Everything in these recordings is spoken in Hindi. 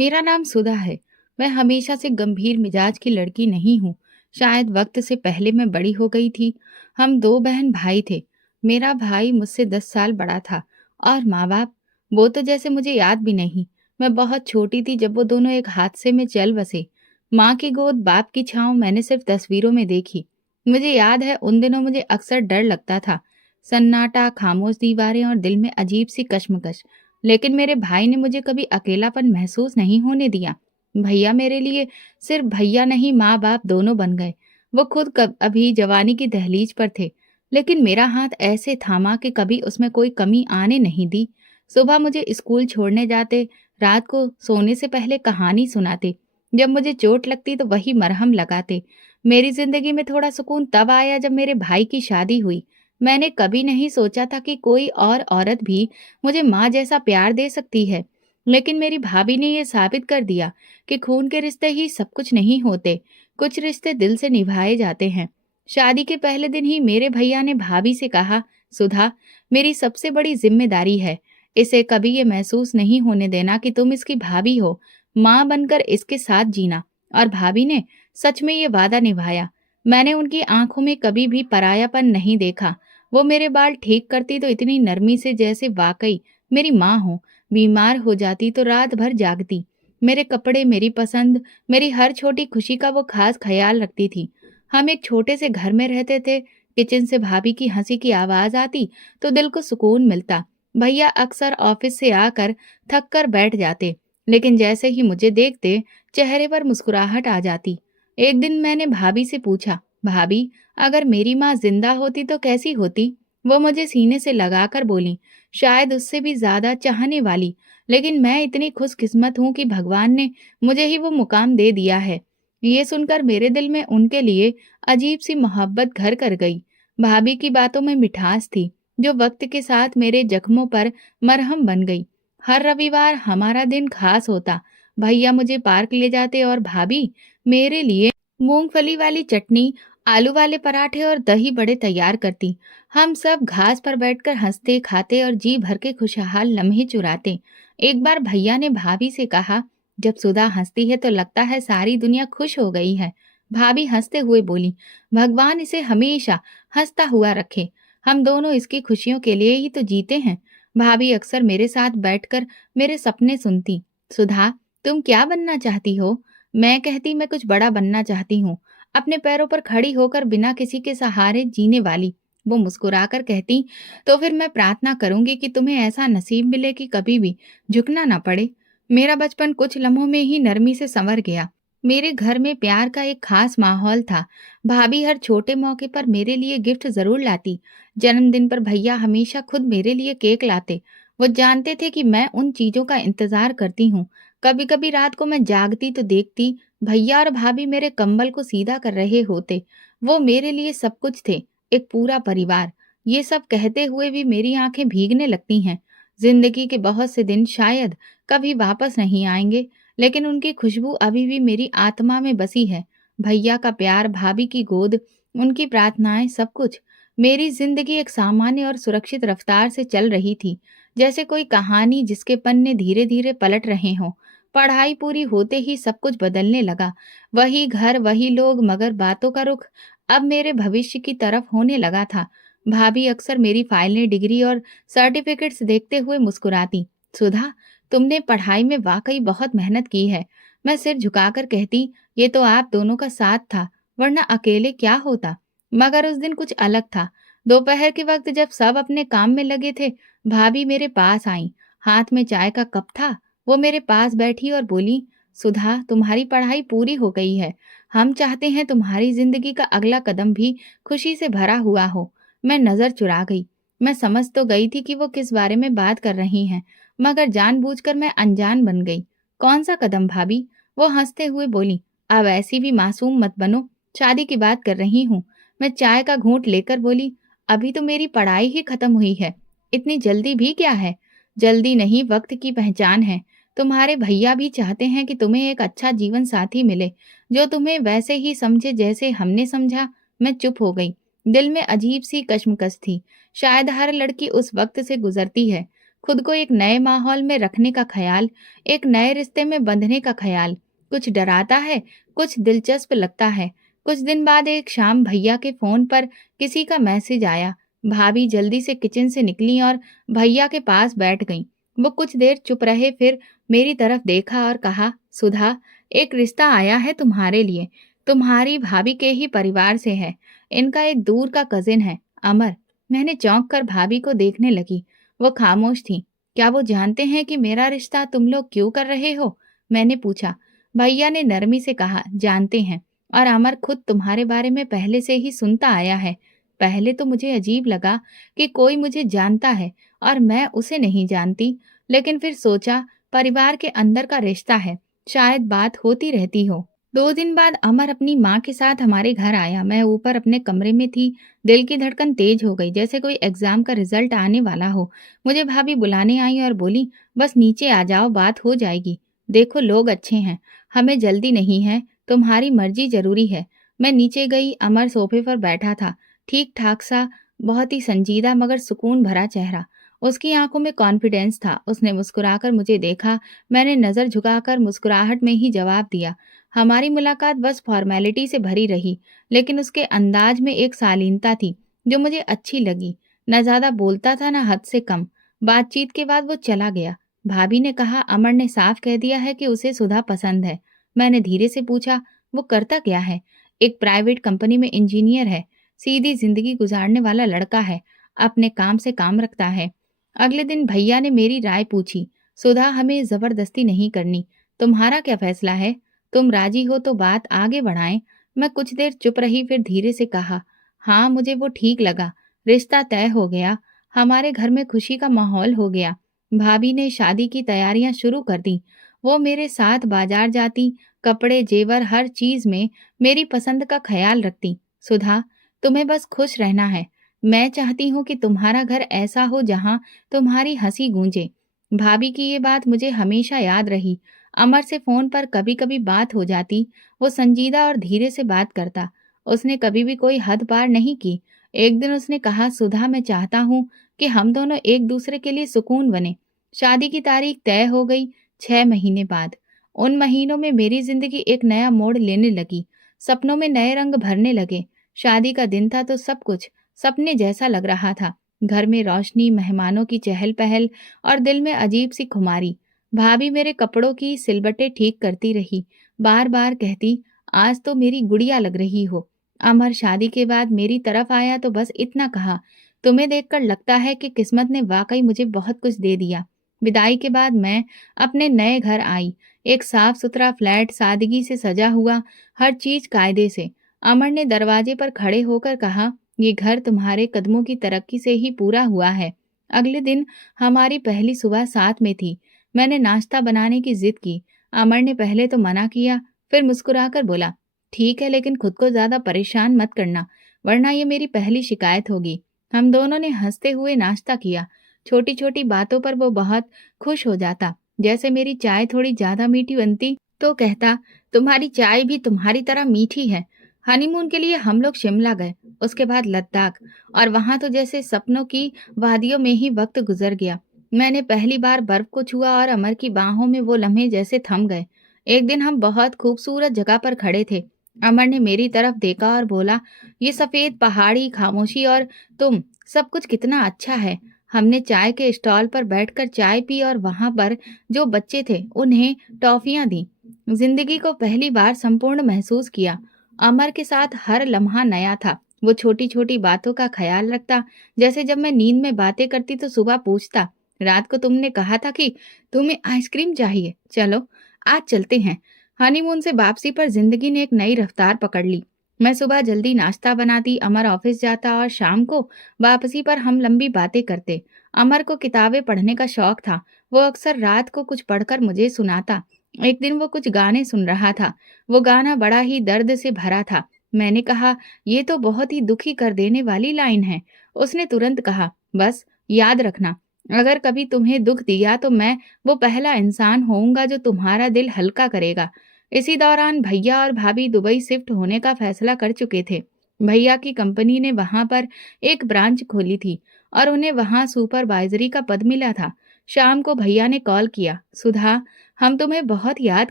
मेरा नाम सुधा है। मैं हमेशा से गंभीर मिजाज की लड़की नहीं हूँ। शायद वक्त से पहले मैं बड़ी हो गई थी। हम दो बहन भाई थे। मेरा भाई मुझसे 10 साल बड़ा था। और माँ बाप, वो तो जैसे मुझे याद भी नहीं। मैं बहुत छोटी थी जब वो दोनों एक हादसे में चल बसे। माँ की गोद, बाप की छाँव मैंने सिर्फ तस्वीरों में देखी। मुझे याद है उन दिनों मुझे अक्सर डर लगता था। सन्नाटा, खामोश दीवारें और दिल में अजीब सी कश्मकश। लेकिन मेरे भाई ने मुझे कभी अकेलापन महसूस नहीं होने दिया। भैया मेरे लिए सिर्फ भैया नहीं, माँ बाप दोनों बन गए। वो खुद अभी जवानी की दहलीज पर थे, लेकिन मेरा हाथ ऐसे थामा कि कभी उसमें कोई कमी आने नहीं दी। सुबह मुझे स्कूल छोड़ने जाते, रात को सोने से पहले कहानी सुनाते। जब मुझे चोट लगती तो वही मरहम लगाते। मेरी जिंदगी में थोड़ा सुकून तब आया जब मेरे भाई की शादी हुई। मैंने कभी नहीं सोचा था कि कोई और औरत भी मुझे माँ जैसा प्यार दे सकती है। लेकिन मेरी भाभी ने ये साबित कर दिया कि खून के रिश्ते ही सब कुछ नहीं होते। कुछ रिश्ते दिल से निभाए जाते हैं। शादी के पहले दिन ही मेरे भैया ने भाभी से कहा, सुधा, मेरी सबसे बड़ी जिम्मेदारी है, इसे कभी ये महसूस नहीं होने देना कि तुम इसकी भाभी हो। माँ बनकर इसके साथ जीना। और भाभी ने सच में ये वादा निभाया। मैंने उनकी आंखों में कभी भी परायापन नहीं देखा। वो मेरे बाल ठीक करती तो इतनी नरमी से जैसे वाकई मेरी माँ हो। बीमार हो जाती तो रात भर जागती। मेरे कपड़े, मेरी पसंद, मेरी हर छोटी खुशी का वो खास ख्याल रखती थी। हम एक छोटे से घर में रहते थे। किचन से भाभी की हंसी की आवाज आती तो दिल को सुकून मिलता। भैया अक्सर ऑफिस से आकर थक कर बैठ जाते, लेकिन जैसे ही मुझे देखते चेहरे पर मुस्कुराहट आ जाती। एक दिन मैंने भाभी से पूछा, भाभी, अगर मेरी माँ जिंदा होती तो कैसी होती? वो मुझे सीने से लगाकर बोली, शायद उससे भी ज्यादा चाहने वाली। लेकिन मैं इतनी खुशकिस्मत हूँ कि भगवान ने मुझे ही वो मुकाम दे दिया है। ये सुनकर मेरे दिल में उनके लिए अजीब सी मोहब्बत घर कर गई। भाभी की बातों में मिठास थी, जो वक्त के साथ मेरे जख्मों पर मरहम बन गई। हर रविवार हमारा दिन खास होता। भैया मुझे पार्क ले जाते और भाभी मेरे लिए मूंगफली वाली चटनी, आलू वाले पराठे और दही बड़े तैयार करती। हम सब घास पर बैठकर हंसते, खाते और जी भर के खुशहाल लम्हे चुराते। एक बार भैया ने भाभी से कहा, जब सुधा हंसती है तो लगता है सारी दुनिया खुश हो गई है। भाभी हंसते हुए बोली, भगवान इसे हमेशा हंसता हुआ रखे। हम दोनों इसकी खुशियों के लिए ही तो जीते हैं। भाभी अक्सर मेरे साथ बैठकर मेरे सपने सुनती। सुधा, तुम क्या बनना चाहती हो? मैं कहती, मैं कुछ बड़ा बनना चाहती हूँ, अपने पैरों पर खड़ी होकर बिना किसी के सहारे जीने वाली। वो मुस्कुराकर कहती, तो फिर मैं प्रार्थना करूंगी कि तुम्हें ऐसा नसीब मिले कि कभी भी झुकना ना पड़े। मेरा बचपन कुछ लम्हों में ही नरमी से संवर गया। मेरे घर में प्यार का एक खास माहौल था। भाभी हर छोटे मौके पर मेरे लिए गिफ्ट जरूर लाती। जन्मदिन पर भैया हमेशा खुद मेरे लिए केक लाते। वो जानते थे कि मैं उन चीजों का इंतजार करती हूँ। कभी कभी रात को मैं जागती तो देखती भैया और भाभी मेरे कंबल को सीधा कर रहे होते। वो मेरे लिए सब कुछ थे, एक पूरा परिवार। ये सब कहते हुए भी मेरी आंखें भीगने लगती हैं। जिंदगी के बहुत से दिन शायद कभी वापस नहीं आएंगे, लेकिन उनकी खुशबू अभी भी मेरी आत्मा में बसी है। भैया का प्यार, भाभी की गोद, उनकी प्रार्थनाएं, सब कुछ। मेरी जिंदगी एक सामान्य और सुरक्षित रफ्तार से चल रही थी, जैसे कोई कहानी जिसके पन्ने धीरे धीरे पलट रहे हों। पढ़ाई पूरी होते ही सब कुछ बदलने लगा। वही घर, वही लोग, मगर बातों का रुख अब मेरे भविष्य की तरफ होने लगा था। भाभी अक्सर मेरी फाइलें, डिग्री और सर्टिफिकेट्स देखते हुए मुस्कुराती। सुधा, तुमने पढ़ाई में वाकई बहुत मेहनत की है। मैं सिर झुकाकर कहती, ये तो आप दोनों का साथ था, वरना अकेले क्या होता। मगर उस दिन कुछ अलग था। दोपहर के वक्त जब सब अपने काम में लगे थे, भाभी मेरे पास आई। हाथ में चाय का कप था। वो मेरे पास बैठी और बोली, सुधा, तुम्हारी पढ़ाई पूरी हो गई है। हम चाहते हैं तुम्हारी जिंदगी का अगला कदम भी खुशी से भरा हुआ हो। मैं नजर चुरा गई। मैं समझ तो गई थी कि वो किस बारे में बात कर रही हैं, मगर जानबूझकर मैं अनजान बन गई। कौन सा कदम भाभी? वो हंसते हुए बोली, अब ऐसी भी मासूम मत बनो, शादी की बात कर रही हूँ। मैं चाय का घूंट लेकर बोली, अभी तो मेरी पढ़ाई ही खत्म हुई है, इतनी जल्दी भी क्या है? जल्दी नहीं, वक्त की पहचान है। तुम्हारे भैया भी चाहते हैं कि तुम्हें एक अच्छा जीवन साथी मिले, जो तुम्हें वैसे ही समझे जैसे हमने समझा। मैं चुप हो गई। दिल में अजीब सी कश्मकश थी। शायद हर लड़की उस वक्त से गुजरती है। खुद को एक नए माहौल में रखने का ख्याल, एक नए रिश्ते में बंधने का ख्याल। कुछ डराता है, कुछ दिलचस्प लगता है। कुछ दिन बाद एक शाम भैया के फ़ोन पर किसी का मैसेज आया। भाभी जल्दी से किचन से निकली और भैया के पास बैठ गईं। वो कुछ देर चुप रहे, फिर मेरी तरफ देखा और कहा, सुधा, एक रिश्ता आया है तुम्हारे लिए। तुम्हारी भाभी के ही परिवार से है। इनका एक दूर का कजिन है, अमर। मैंने चौंक कर भाभी को देखने लगी। वो खामोश थी। क्या वो जानते हैं कि मेरा रिश्ता तुम लोग क्यों कर रहे हो? मैंने पूछा। भैया ने नरमी से कहा, जानते हैं। और अमर खुद तुम्हारे बारे में पहले से ही सुनता आया है। पहले तो मुझे अजीब लगा कि कोई मुझे जानता है और मैं उसे नहीं जानती, लेकिन फिर सोचा परिवार के अंदर का रिश्ता है, शायद बात होती रहती हो। 2 दिन बाद अमर अपनी माँ के साथ हमारे घर आया। मैं ऊपर अपने कमरे में थी। दिल की धड़कन तेज हो गई, जैसे कोई एग्जाम का रिजल्ट आने वाला हो। मुझे भाभी बुलाने आई और बोली, बस नीचे आ जाओ, बात हो जाएगी। देखो लोग अच्छे हैं, हमें जल्दी नहीं है, तुम्हारी मर्जी जरूरी है। मैं नीचे गई। अमर सोफे पर बैठा था, ठीक ठाक सा, बहुत ही संजीदा मगर सुकून भरा चेहरा। उसकी आंखों में कॉन्फिडेंस था। उसने मुस्कुराकर मुझे देखा। मैंने नजर झुकाकर मुस्कुराहट में ही जवाब दिया। हमारी मुलाकात बस फॉर्मेलिटी से भरी रही, लेकिन उसके अंदाज में एक शालीनता थी जो मुझे अच्छी लगी। न ज्यादा बोलता था, न हद से कम। बातचीत के बाद वो चला गया। भाभी ने कहा, अमर ने साफ कह दिया है कि उसे सुधा पसंद है। मैंने धीरे से पूछा, वो करता क्या है? एक प्राइवेट कंपनी में इंजीनियर है। सीधी जिंदगी गुजारने वाला लड़का है। अपने काम से काम रखता है। अगले दिन भैया ने मेरी राय पूछी। सुधा, हमें जबरदस्ती नहीं करनी। तुम्हारा क्या फैसला है? तुम राजी हो तो बात आगे बढ़ाएं। मैं कुछ देर चुप रही, फिर धीरे से कहा, हाँ, मुझे वो ठीक लगा। रिश्ता तय हो गया। हमारे घर में खुशी का माहौल हो गया। भाभी ने शादी की तैयारियां शुरू कर दी। वो मेरे साथ बाजार जाती, कपड़े, जेवर, हर चीज में मेरी पसंद का ख्याल रखती। सुधा, तुम्हें बस खुश रहना है। मैं चाहती हूँ कि तुम्हारा घर ऐसा हो जहाँ तुम्हारी हंसी गूंजे। भाभी की ये बात मुझे हमेशा याद रही। अमर से फोन पर कभी कभी बात हो जाती। वो संजीदा और धीरे से बात करता। उसने कभी भी कोई हद पार नहीं की। एक दिन उसने कहा, सुधा, मैं चाहता हूँ कि हम दोनों एक दूसरे के लिए सुकून बने। शादी की तारीख तय हो गई। 6 महीने बाद। उन महीनों में मेरी जिंदगी एक नया मोड़ लेने लगी। सपनों में नए रंग भरने लगे। शादी का दिन था तो सब कुछ सपने जैसा लग रहा था। घर में रोशनी, मेहमानों की चहल पहल और दिल में अजीब सी खुमारी। भाभी मेरे कपड़ों की सिलबटें ठीक करती रही। बार बार कहती, आज तो मेरी गुड़िया लग रही हो। अमर शादी के बाद मेरी तरफ आया तो बस इतना कहा, तुम्हें देखकर लगता है कि किस्मत ने वाकई मुझे बहुत कुछ दे दिया। विदाई के बाद मैं अपने नए घर आई। एक साफ सुथरा फ्लैट, सादगी से सजा हुआ, हर चीज कायदे से। अमर ने दरवाजे पर खड़े होकर कहा, ये घर तुम्हारे कदमों की तरक्की से ही पूरा हुआ है। अगले दिन हमारी पहली सुबह साथ में थी। मैंने नाश्ता बनाने की जिद की। अमर ने पहले तो मना किया, फिर मुस्कुराकर बोला, ठीक है, लेकिन खुद को ज्यादा परेशान मत करना, वरना ये मेरी पहली शिकायत होगी। हम दोनों ने हंसते हुए नाश्ता किया। छोटी छोटी बातों पर वो बहुत खुश हो जाता। जैसे मेरी चाय थोड़ी ज्यादा मीठी बनती तो कहता, तुम्हारी चाय भी तुम्हारी तरह मीठी है। हनीमून के लिए हम लोग शिमला गए, उसके बाद लद्दाख, और वहां तो जैसे सपनों की वादियों में ही वक्त गुजर गया। मैंने पहली बार बर्फ को छुआ और अमर की बाहों में वो लम्हे जैसे थम गए। एक दिन हम बहुत खूबसूरत जगह पर खड़े थे। अमर ने मेरी तरफ देखा और बोला, ये सफेद पहाड़ी, खामोशी और तुम, सब कुछ कितना अच्छा है। हमने चाय के स्टॉल पर बैठकर चाय पी और वहां पर जो बच्चे थे उन्हें टॉफियां दी। जिंदगी को पहली बार संपूर्ण महसूस किया। अमर के साथ हर लम्हा नया था। वो छोटी छोटी बातों का ख्याल रखता। जैसे जब मैं नींद में बातें करती तो सुबह पूछता, रात को तुमने कहा था कि तुम्हें आइसक्रीम चाहिए, चलो आज चलते हैं। हनीमून से वापसी पर जिंदगी ने एक नई रफ्तार पकड़ ली। मैं सुबह जल्दी नाश्ता बनाती, अमर ऑफिस जाता और शाम को वापसी पर हम लंबी बातें करते। अमर को किताबें पढ़ने का शौक था। वो अक्सर रात को कुछ पढ़कर मुझे सुनाता। एक दिन वो कुछ गाने सुन रहा था। वो गाना बड़ा ही दर्द से भरा था। मैंने कहा, ये तो बहुत ही दुखी कर देने वाली लाइन है। उसने तुरंत कहा, बस याद रखना, अगर कभी तुम्हें दुख दिया तो मैं वो पहला इंसान होऊंगा जो तुम्हारा दिल हल्का करेगा। इसी दौरान भैया और भाभी दुबई शिफ्ट होने का फैसला कर चुके थे। भैया की कंपनी ने वहां पर एक ब्रांच खोली थी और उन्हें वहां सुपरवाइजरी का पद मिला था। शाम को भैया ने कॉल किया, सुधा, हम तुम्हें बहुत याद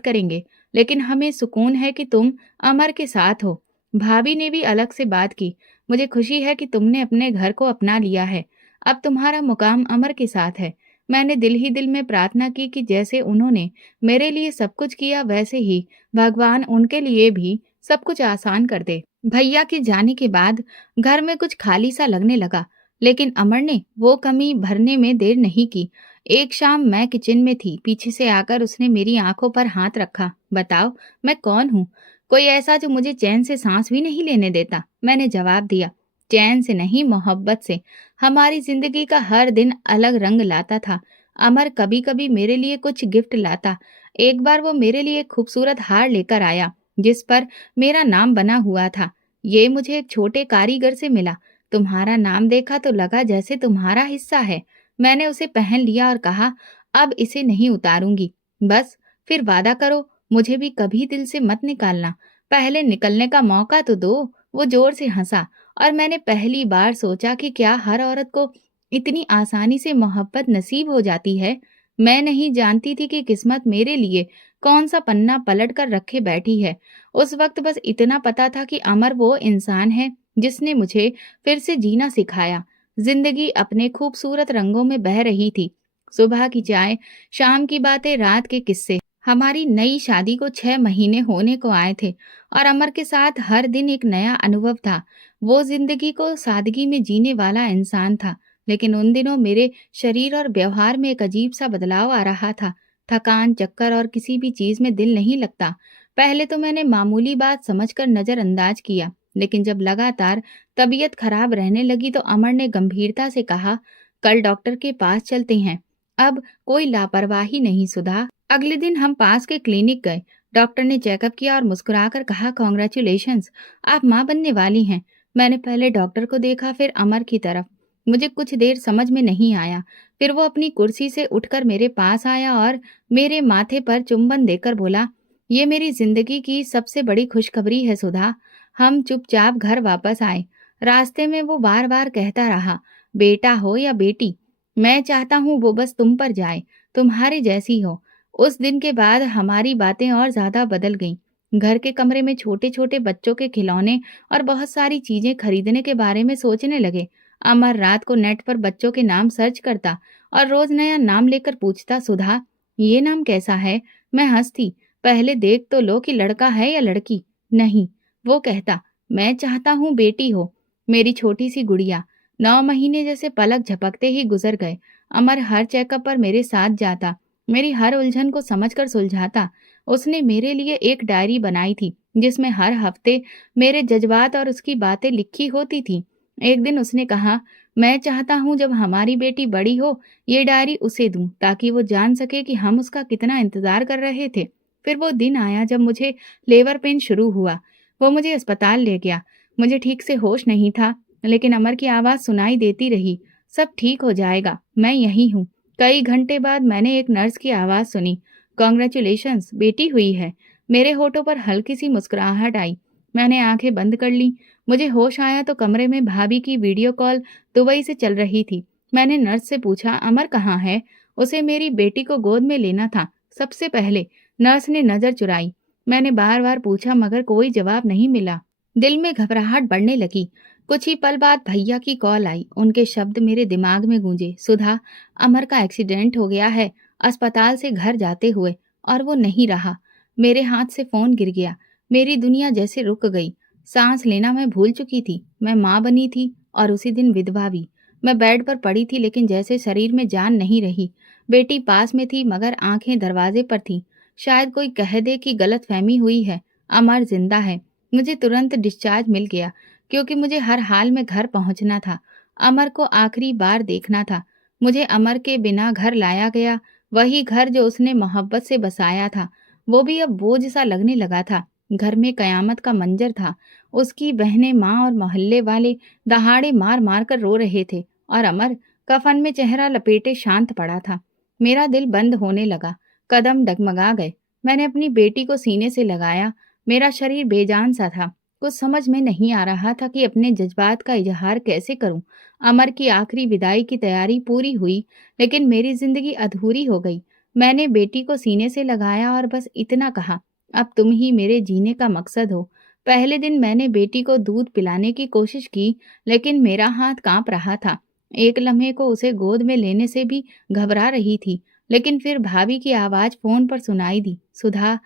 करेंगे, लेकिन हमें सुकून है कि तुम अमर के साथ हो। भाभी ने भी अलग से बात की, मुझे खुशी है कि तुमने अपने घर को अपना लिया है। अब तुम्हारा मुकाम अमर के साथ है। मैंने दिल ही दिल में प्रार्थना की कि जैसे उन्होंने मेरे लिए सब कुछ किया, वैसे ही भगवान उनके लिए भी सब कुछ आसान कर दे। भैया के जाने के बाद घर में कुछ खाली सा लगने लगा, लेकिन अमर ने वो कमी भरने में देर नहीं की। एक शाम मैं किचन में थी, पीछे से आकर उसने मेरी आंखों पर हाथ रखा। बताओ, मैं कौन हूँ? कोई ऐसा जो मुझे चैन से सांस भी नहीं लेने देता। मैंने जवाब दिया, चैन से नहीं, मोहब्बत से। हमारी जिंदगी का हर दिन अलग रंग लाता था। अमर कभी कभी मेरे लिए कुछ गिफ्ट लाता। एक बार वो मेरे लिए एक खूबसूरत हार लेकर आया जिस पर मेरा नाम बना हुआ था। ये मुझे एक छोटे कारीगर से मिला। तुम्हारा नाम देखा तो लगा जैसे तुम्हारा हिस्सा है। मैंने उसे पहन लिया और कहा, अब इसे नहीं उतारूंगी। बस, फिर वादा करो, मुझे भी कभी दिल से मत निकालना। पहले निकलने का मौका तो दो। वो जोर से हंसा और मैंने पहली बार सोचा कि क्या हर औरत को इतनी आसानी से मोहब्बत नसीब हो जाती है। मैं नहीं जानती थी कि किस्मत मेरे लिए कौन सा पन्ना पलट कर रखे बैठी है। उस वक्त बस इतना पता था कि अमर वो इंसान है जिसने मुझे फिर से जीना सिखाया। जिंदगी अपने खूबसूरत रंगों में बह रही थी। सुबह की चाय, शाम की बातें, रात के किस्से। हमारी नई शादी को 6 महीने होने को आए थे और अमर के साथ हर दिन एक नया अनुभव था। वो जिंदगी को सादगी में जीने वाला इंसान था, लेकिन उन दिनों मेरे शरीर और व्यवहार में एक अजीब सा बदलाव आ रहा था। थकान, चक्कर और किसी भी चीज में दिल नहीं लगता। पहले तो मैंने मामूली बात समझकर नजरअंदाज किया, लेकिन जब लगातार तबीयत खराब रहने लगी तो अमर ने गंभीरता से कहा, कल डॉक्टर के पास चलते हैं। अब कोई लापरवाही नहीं, सुधा। अगले दिन हम पास के क्लिनिक गए। डॉक्टर ने चेकअप किया और मुस्कुराकर कहा, कॉन्ग्रेचुलेशंस, आप माँ बनने वाली हैं। मैंने पहले डॉक्टर को देखा, फिर अमर की तरफ। मुझे कुछ देर समझ में नहीं आया। फिर वो अपनी कुर्सी से उठकर मेरे पास आया और मेरे माथे पर चुंबन देकर बोला, ये मेरी जिंदगी की सबसे बड़ी खुशखबरी है, सुधा। हम चुपचाप घर वापस आए। रास्ते में वो बार बार कहता रहा, बेटा हो या बेटी, मैं चाहता हूँ वो बस तुम पर जाए, तुम्हारे जैसी हो। उस दिन के बाद हमारी बातें और ज्यादा बदल गईं। घर के कमरे में छोटे छोटे बच्चों के खिलौने और बहुत सारी चीजें खरीदने के बारे में सोचने लगे। अमर रात को नेट पर बच्चों के नाम सर्च करता और रोज नया नाम लेकर पूछता, सुधा, ये नाम कैसा है? मैं हंसती, पहले देख तो लो कि लड़का है या लड़की। नहीं, वो कहता, मैं चाहता हूँ बेटी हो। मेरी छोटी सी गुड़िया। 9 महीने जैसे पलक झपकते ही गुजर गए। अमर हर चेकअप पर मेरे साथ जाता, मेरी हर उलझन को समझकर सुलझाता। उसने मेरे लिए एक डायरी बनाई थी जिसमें हर हफ्ते मेरे जज्बात और उसकी बातें लिखी होती थी। एक दिन उसने कहा, मैं चाहता हूँ जब हमारी बेटी बड़ी हो, ये डायरी उसे दूं ताकि वो जान सके कि हम उसका कितना इंतजार कर रहे थे। फिर वो दिन आया जब मुझे लेबर पेन शुरू हुआ। वो मुझे अस्पताल ले गया। मुझे ठीक से होश नहीं था, लेकिन अमर की आवाज सुनाई देती रही, सब ठीक हो जाएगा, मैं यहीं हूँ। कई घंटे बाद मैंने एक नर्स की आवाज सुनी, कॉन्ग्रेचुलेशंस, बेटी हुई है। मेरे होठों पर हल्की सी मुस्कुराहट आई। मैंने आंखें बंद कर ली। मुझे होश आया तो कमरे में भाभी की वीडियो कॉल दुबई से चल रही थी। मैंने नर्स से पूछा, अमर कहाँ है? उसे मेरी बेटी को गोद में लेना था सबसे पहले। नर्स ने नजर चुराई। मैंने बार बार पूछा मगर कोई जवाब नहीं मिला। दिल में घबराहट बढ़ने लगी। कुछ ही पल बाद भैया की कॉल आई। उनके शब्द मेरे दिमाग में गूंजे, सुधा, अमर का एक्सीडेंट हो गया है, अस्पताल से घर जाते हुए। और वो नहीं रहा। मेरे हाथ से फोन गिर गया। मेरी दुनिया जैसे रुक गई। सांस लेना मैं भूल चुकी थी। मैं माँ बनी थी और उसी दिन विधवा भी। मैं बेड पर पड़ी थी लेकिन जैसे शरीर में जान नहीं रही। बेटी पास में थी मगर आंखें दरवाजे पर थीं। शायद कोई कह दे कि गलतफहमी हुई है, अमर जिंदा है। मुझे तुरंत डिस्चार्ज मिल गया क्योंकि मुझे हर हाल में घर पहुंचना था। अमर को आखिरी बार देखना था। मुझे अमर के बिना घर लाया गया, वही घर जो उसने मोहब्बत से बसाया था। वो भी अब बोझ सा लगने लगा था। घर में कयामत का मंजर था। उसकी बहनें, माँ और मोहल्ले वाले दहाड़े मार मार कर रो रहे थे और अमर कफन में चेहरा लपेटे शांत पड़ा था। मेरा दिल बंद होने लगा, कदम डगमगा गए। मैंने अपनी बेटी को सीने से लगाया। मेरा शरीर बेजान सा था। कुछ समझ में नहीं आ रहा था कि अपने जज्बात का इजहार कैसे करूं। अमर की आखिरी विदाई की तैयारी पूरी हुई, लेकिन मेरी जिंदगी अधूरी हो गई। मैंने बेटी को सीने से लगाया और बस इतना कहा, अब तुम ही मेरे जीने का मकसद हो। पहले दिन मैंने बेटी को दूध पिलाने की कोशिश की, लेकिन मेरा हाथ कांप रहा था। एक लम्हे को उसे गोद में लेने से भी घबरा रही थी। लेकिन फिर भाभी की आवाज फोन पर सुनाई दी, सुधा,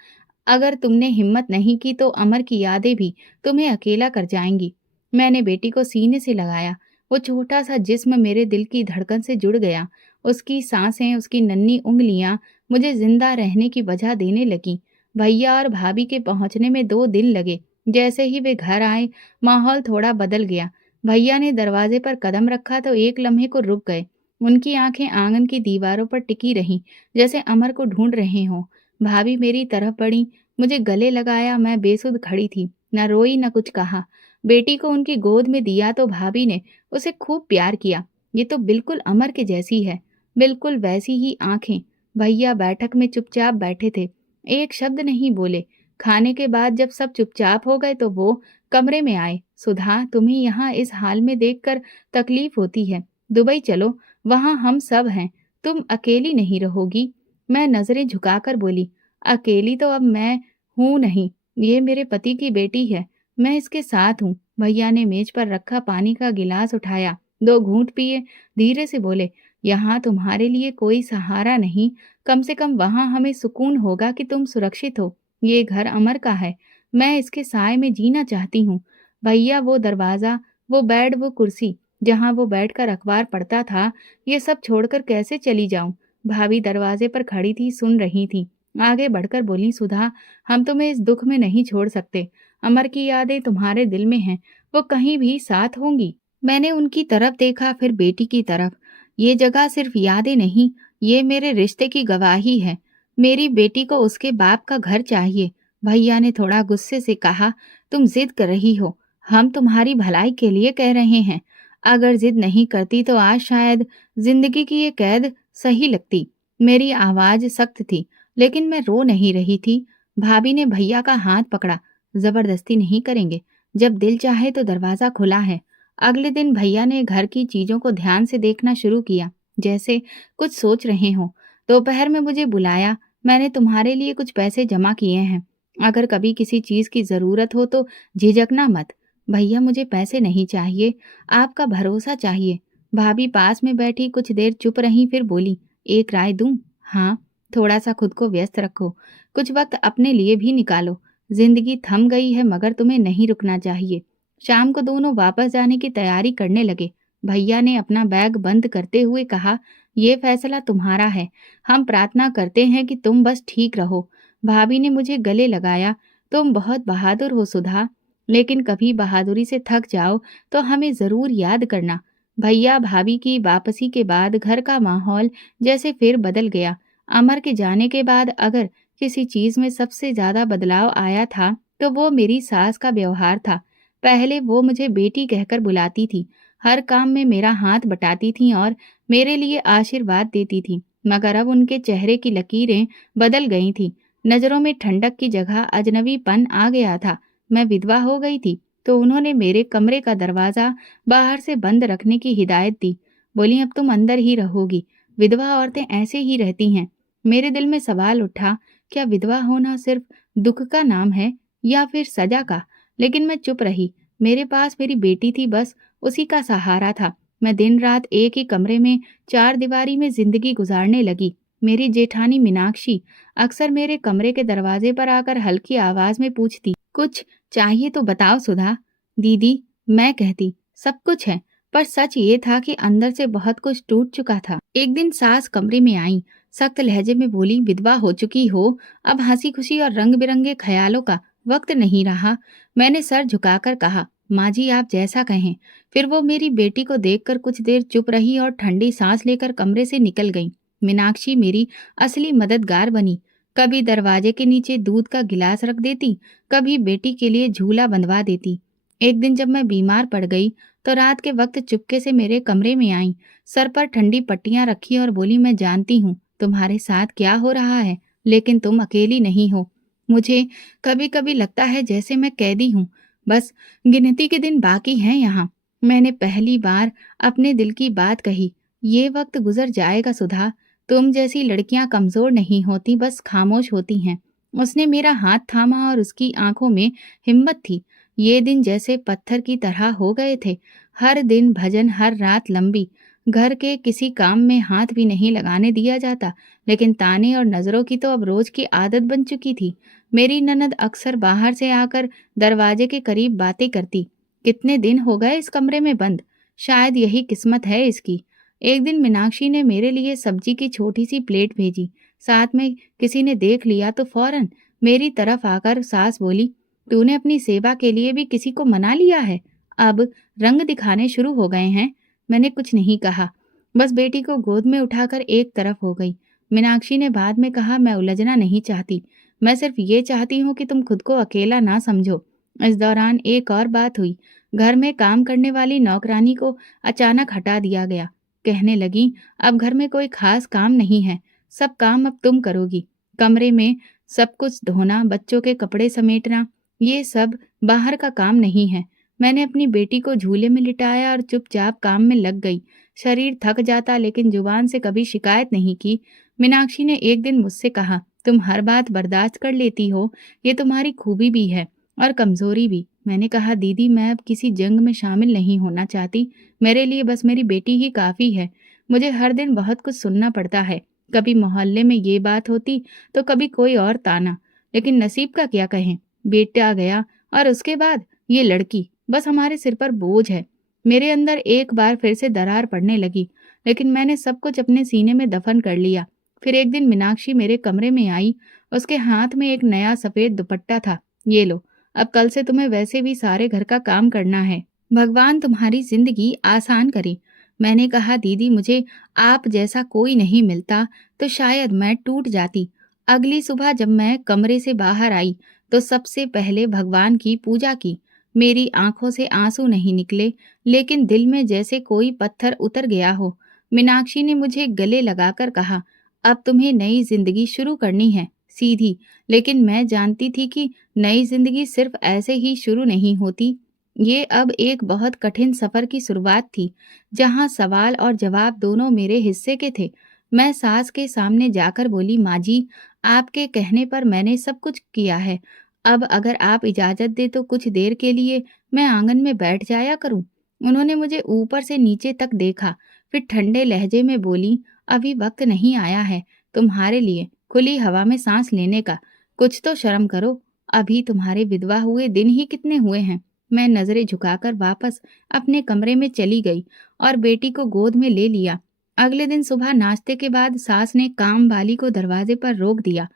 अगर तुमने हिम्मत नहीं की तो अमर की यादें भी तुम्हें अकेला कर जाएंगी। मैंने बेटी को सीने से लगाया। वो छोटा सा जिस्म मेरे दिल की धड़कन से जुड़ गया। उसकी सांसें, उसकी नन्ही उंगलियां मुझे जिंदा रहने की वजह देने लगी। भैया और भाभी के पहुंचने में 2 दिन लगे। जैसे ही वे घर आए, माहौल थोड़ा बदल गया। भैया ने दरवाजे पर कदम रखा तो एक लम्हे को रुक गए। उनकी आंखें आंगन की दीवारों पर टिकी रहीं, जैसे अमर को ढूंढ रहे हों। भाभी मेरी तरफ बढ़ी, मुझे गले लगाया। मैं बेसुध खड़ी थी, न रोई न कुछ कहा। बेटी को उनकी गोद में दिया तो भाभी ने उसे खूब प्यार किया। ये तो बिल्कुल अमर के जैसी है, बिल्कुल वैसी ही आंखें। भैया बैठक में चुपचाप बैठे थे, एक शब्द नहीं बोले। खाने के बाद जब सब चुपचाप हो गए तो वो कमरे में आए। सुधा, तुम्हें यहाँ इस हाल में देखकर तकलीफ होती है, दुबई चलो, वहां हम सब हैं, तुम अकेली नहीं रहोगी। मैं नजरें झुकाकर बोली, अकेली तो अब मैं हूं नहीं, ये मेरे पति की बेटी है, मैं इसके साथ हूँ। भैया ने मेज पर रखा पानी का गिलास उठाया, 2 घूंट पिए, धीरे से बोले, यहाँ तुम्हारे लिए कोई सहारा नहीं, कम से कम वहां हमें सुकून होगा कि तुम सुरक्षित हो। ये घर अमर का है, मैं इसके साए में जीना चाहती हूँ। भैया, वो दरवाजा, वो बेड, वो कुर्सी जहाँ वो बैठकर अखबार पढ़ता था, ये सब छोड़कर कैसे चली जाऊं। भाभी दरवाजे पर खड़ी थी, सुन रही थी। आगे बढ़कर बोली, सुधा, हम तुम्हें इस दुख में नहीं छोड़ सकते। अमर की यादें तुम्हारे दिल में हैं, वो कहीं भी साथ होंगी। मैंने उनकी तरफ देखा, फिर बेटी की तरफ। ये जगह सिर्फ यादें नहीं, ये मेरे रिश्ते की गवाही है। मेरी बेटी को उसके बाप का घर चाहिए। भैया ने थोड़ा गुस्से से कहा, तुम जिद कर रही हो, हम तुम्हारी भलाई के लिए कह रहे हैं। अगर जिद नहीं करती तो आज शायद जिंदगी की ये कैद सही लगती। मेरी आवाज सख्त थी, लेकिन मैं रो नहीं रही थी। भाभी ने भैया का हाथ पकड़ा, जबरदस्ती नहीं करेंगे, जब दिल चाहे तो दरवाजा खुला है। अगले दिन भैया ने घर की चीजों को ध्यान से देखना शुरू किया, जैसे कुछ सोच रहे हों। दोपहर में मुझे बुलाया, मैंने तुम्हारे लिए कुछ पैसे जमा किए हैं, अगर कभी किसी चीज की जरूरत हो तो झिझकना मत। भैया, मुझे पैसे नहीं चाहिए, आपका भरोसा चाहिए। भाभी पास में बैठी कुछ देर चुप रही, फिर बोली, एक राय दूं? हाँ, थोड़ा सा खुद को व्यस्त रखो, कुछ वक्त अपने लिए भी निकालो। जिंदगी थम गई है मगर तुम्हें नहीं रुकना चाहिए। शाम को दोनों वापस जाने की तैयारी करने लगे। भैया ने अपना बैग बंद करते हुए कहा, ये फैसला तुम्हारा है, हम प्रार्थना करते हैं कि तुम बस ठीक रहो। भाभी ने मुझे गले लगाया, तुम बहुत बहादुर हो सुधा, लेकिन कभी बहादुरी से थक जाओ तो हमें जरूर याद करना। भैया भाभी की वापसी के बाद घर का माहौल जैसे फिर बदल गया। अमर के जाने के बाद अगर किसी चीज में सबसे ज्यादा बदलाव आया था तो वो मेरी सास का व्यवहार था। पहले वो मुझे बेटी कहकर बुलाती थी, हर काम में मेरा हाथ बटाती थी और मेरे लिए आशीर्वाद देती थी, मगर अब उनके चेहरे की लकीरें बदल गई थी। नजरों में ठंडक की जगह अजनबीपन आ गया था। मैं विधवा हो गई थी तो उन्होंने मेरे कमरे का दरवाजा बाहर से बंद रखने की हिदायत दी। बोली, अब तुम अंदर ही रहोगी, विधवा औरतें ऐसे ही रहती हैं। मेरे दिल में सवाल उठा, क्या विधवा होना सिर्फ दुख का नाम है या फिर सजा का? लेकिन मैं चुप रही। मेरे पास मेरी बेटी थी, बस उसी का सहारा था। मैं दिन रात एक ही कमरे में, 4 दीवारी में जिंदगी गुजारने लगी। मेरी जेठानी मीनाक्षी अक्सर मेरे कमरे के दरवाजे पर आकर हल्की आवाज में पूछती, कुछ चाहिए तो बताओ सुधा। दीदी, मैं कहती, सब कुछ है, पर सच ये था कि अंदर से बहुत कुछ टूट चुका था। एक दिन सास कमरे में आई, सख्त लहजे में बोली, विधवा हो चुकी हो, अब हंसी खुशी और रंग बिरंगे ख्यालों का वक्त नहीं रहा। मैंने सर झुकाकर कहा, माँ जी आप जैसा कहें। फिर वो मेरी बेटी को देखकर कुछ देर चुप रही और ठंडी सांस लेकर कमरे से निकल गई। मीनाक्षी मेरी असली मददगार बनी। कभी दरवाजे के नीचे दूध का गिलास रख देती, कभी बेटी के लिए झूला बंधवा देती। एक दिन जब मैं बीमार पड़ गई तो रात के वक्त चुपके से मेरे कमरे में आई, सर पर ठंडी पट्टियां रखी और बोली, मैं जानती हूँ तुम्हारे साथ क्या हो रहा है, लेकिन तुम अकेली नहीं हो। मुझे कभी कभी लगता है जैसे मैं कैदी हूँ, बस गिनती के दिन बाकी हैं यहाँ। मैंने पहली बार अपने दिल की बात कही। ये वक्त गुजर जाएगा सुधा। तुम जैसी लड़कियां कमजोर नहीं होती, बस खामोश होती हैं। उसने मेरा हाथ थामा और उसकी आंखों में हिम्मत थी। ये दिन जैसे पत्थर की तरह हो गए थे। हर दिन भजन, हर रात लंबी। घर के किसी काम में हाथ भी नहीं लगाने दिया जाता, लेकिन ताने और नजरों की तो अब रोज की आदत बन चुकी थी। मेरी ननद अक्सर बाहर से आकर दरवाजे के करीब बातें करती। कितने दिन हो गए इस कमरे में बंद, शायद यही किस्मत है इसकी। एक दिन मीनाक्षी ने मेरे लिए सब्जी की छोटी सी प्लेट भेजी। साथ में किसी ने देख लिया तो फौरन मेरी तरफ आकर सास बोली, तूने अपनी सेवा के लिए भी किसी को मना लिया है? अब रंग दिखाने शुरू हो गए हैं। मैंने कुछ नहीं कहा, बस बेटी को गोद में उठाकर एक तरफ हो गई। मीनाक्षी ने बाद में कहा, मैं उलझना नहीं चाहती, मैं सिर्फ ये चाहती हूँ कि तुम खुद को अकेला ना समझो। इस दौरान एक और बात हुई। घर में काम करने वाली नौकरानी को अचानक हटा दिया गया। कहने लगी, अब घर में कोई खास काम नहीं है, सब काम अब तुम करोगी। कमरे में सब कुछ धोना, बच्चों के कपड़े समेटना, ये सब बाहर का काम नहीं है। मैंने अपनी बेटी को झूले में लिटाया और चुपचाप काम में लग गई। शरीर थक जाता, लेकिन जुबान से कभी शिकायत नहीं की। मीनाक्षी ने एक दिन मुझसे कहा, तुम हर बात बर्दाश्त कर लेती हो, ये तुम्हारी खूबी भी है और कमजोरी भी। मैंने कहा, दीदी मैं अब किसी जंग में शामिल नहीं होना चाहती, मेरे लिए बस मेरी बेटी ही काफी है। मुझे हर दिन बहुत कुछ सुनना पड़ता है, कभी मोहल्ले में ये बात होती तो कभी कोई और ताना, लेकिन नसीब का क्या कहें, बेटा गया और उसके बाद ये लड़की, बस हमारे सिर पर बोझ है। मेरे अंदर एक बार फिर से दरार पड़ने लगी, लेकिन मैंने सब कुछ अपने सीने में दफन कर लिया। फिर एक दिन मीनाक्षी मेरे कमरे में आई। उसके हाथ में एक नया सफेद दुपट्टा था। ये लो, अब कल से तुम्हें वैसे भी सारे घर का काम करना है। भगवान तुम्हारी जिंदगी आसान करे। मैंने कहा, दीदी मुझे आप जैसा कोई नहीं मिलता तो शायद मैं टूट जाती। अगली सुबह जब मैं कमरे से बाहर आई तो सबसे पहले भगवान की पूजा की। मेरी आंखों से आंसू नहीं निकले, लेकिन दिल में जैसे कोई पत्थर उतर गया हो। मीनाक्षी ने मुझे गले लगाकर कहा, अब तुम्हें नई जिंदगी शुरू करनी है, सीधी। लेकिन मैं जानती थी कि नई जिंदगी सिर्फ ऐसे ही शुरू नहीं होती। ये अब एक बहुत कठिन सफर की शुरुआत थी, जहां सवाल और जवाब दोनों मेरे हिस्से के थे। मैं सास के सामने जाकर बोली, माँ जी, आपके कहने पर मैंने सब कुछ किया है। अब अगर आप इजाजत दे तो कुछ देर के लिए मैं आंगन में बैठ जाया करूं। उन्होंने मुझे ऊपर से नीचे तक देखा, फिर ठंडे लहजे में बोली, अभी वक्त नहीं आया है तुम्हारे लिए खुली हवा में सांस लेने का। कुछ तो शर्म करो, अभी तुम्हारे विधवा हुए दिन ही कितने हुए हैं। मैं नजरें झुकाकर वापस अपने कमरे में चली गई और बेटी को गोद में ले लिया। अगले दिन सुबह नाश्ते के बाद सास ने काम वाली को दरवाजे पर रोक दिया।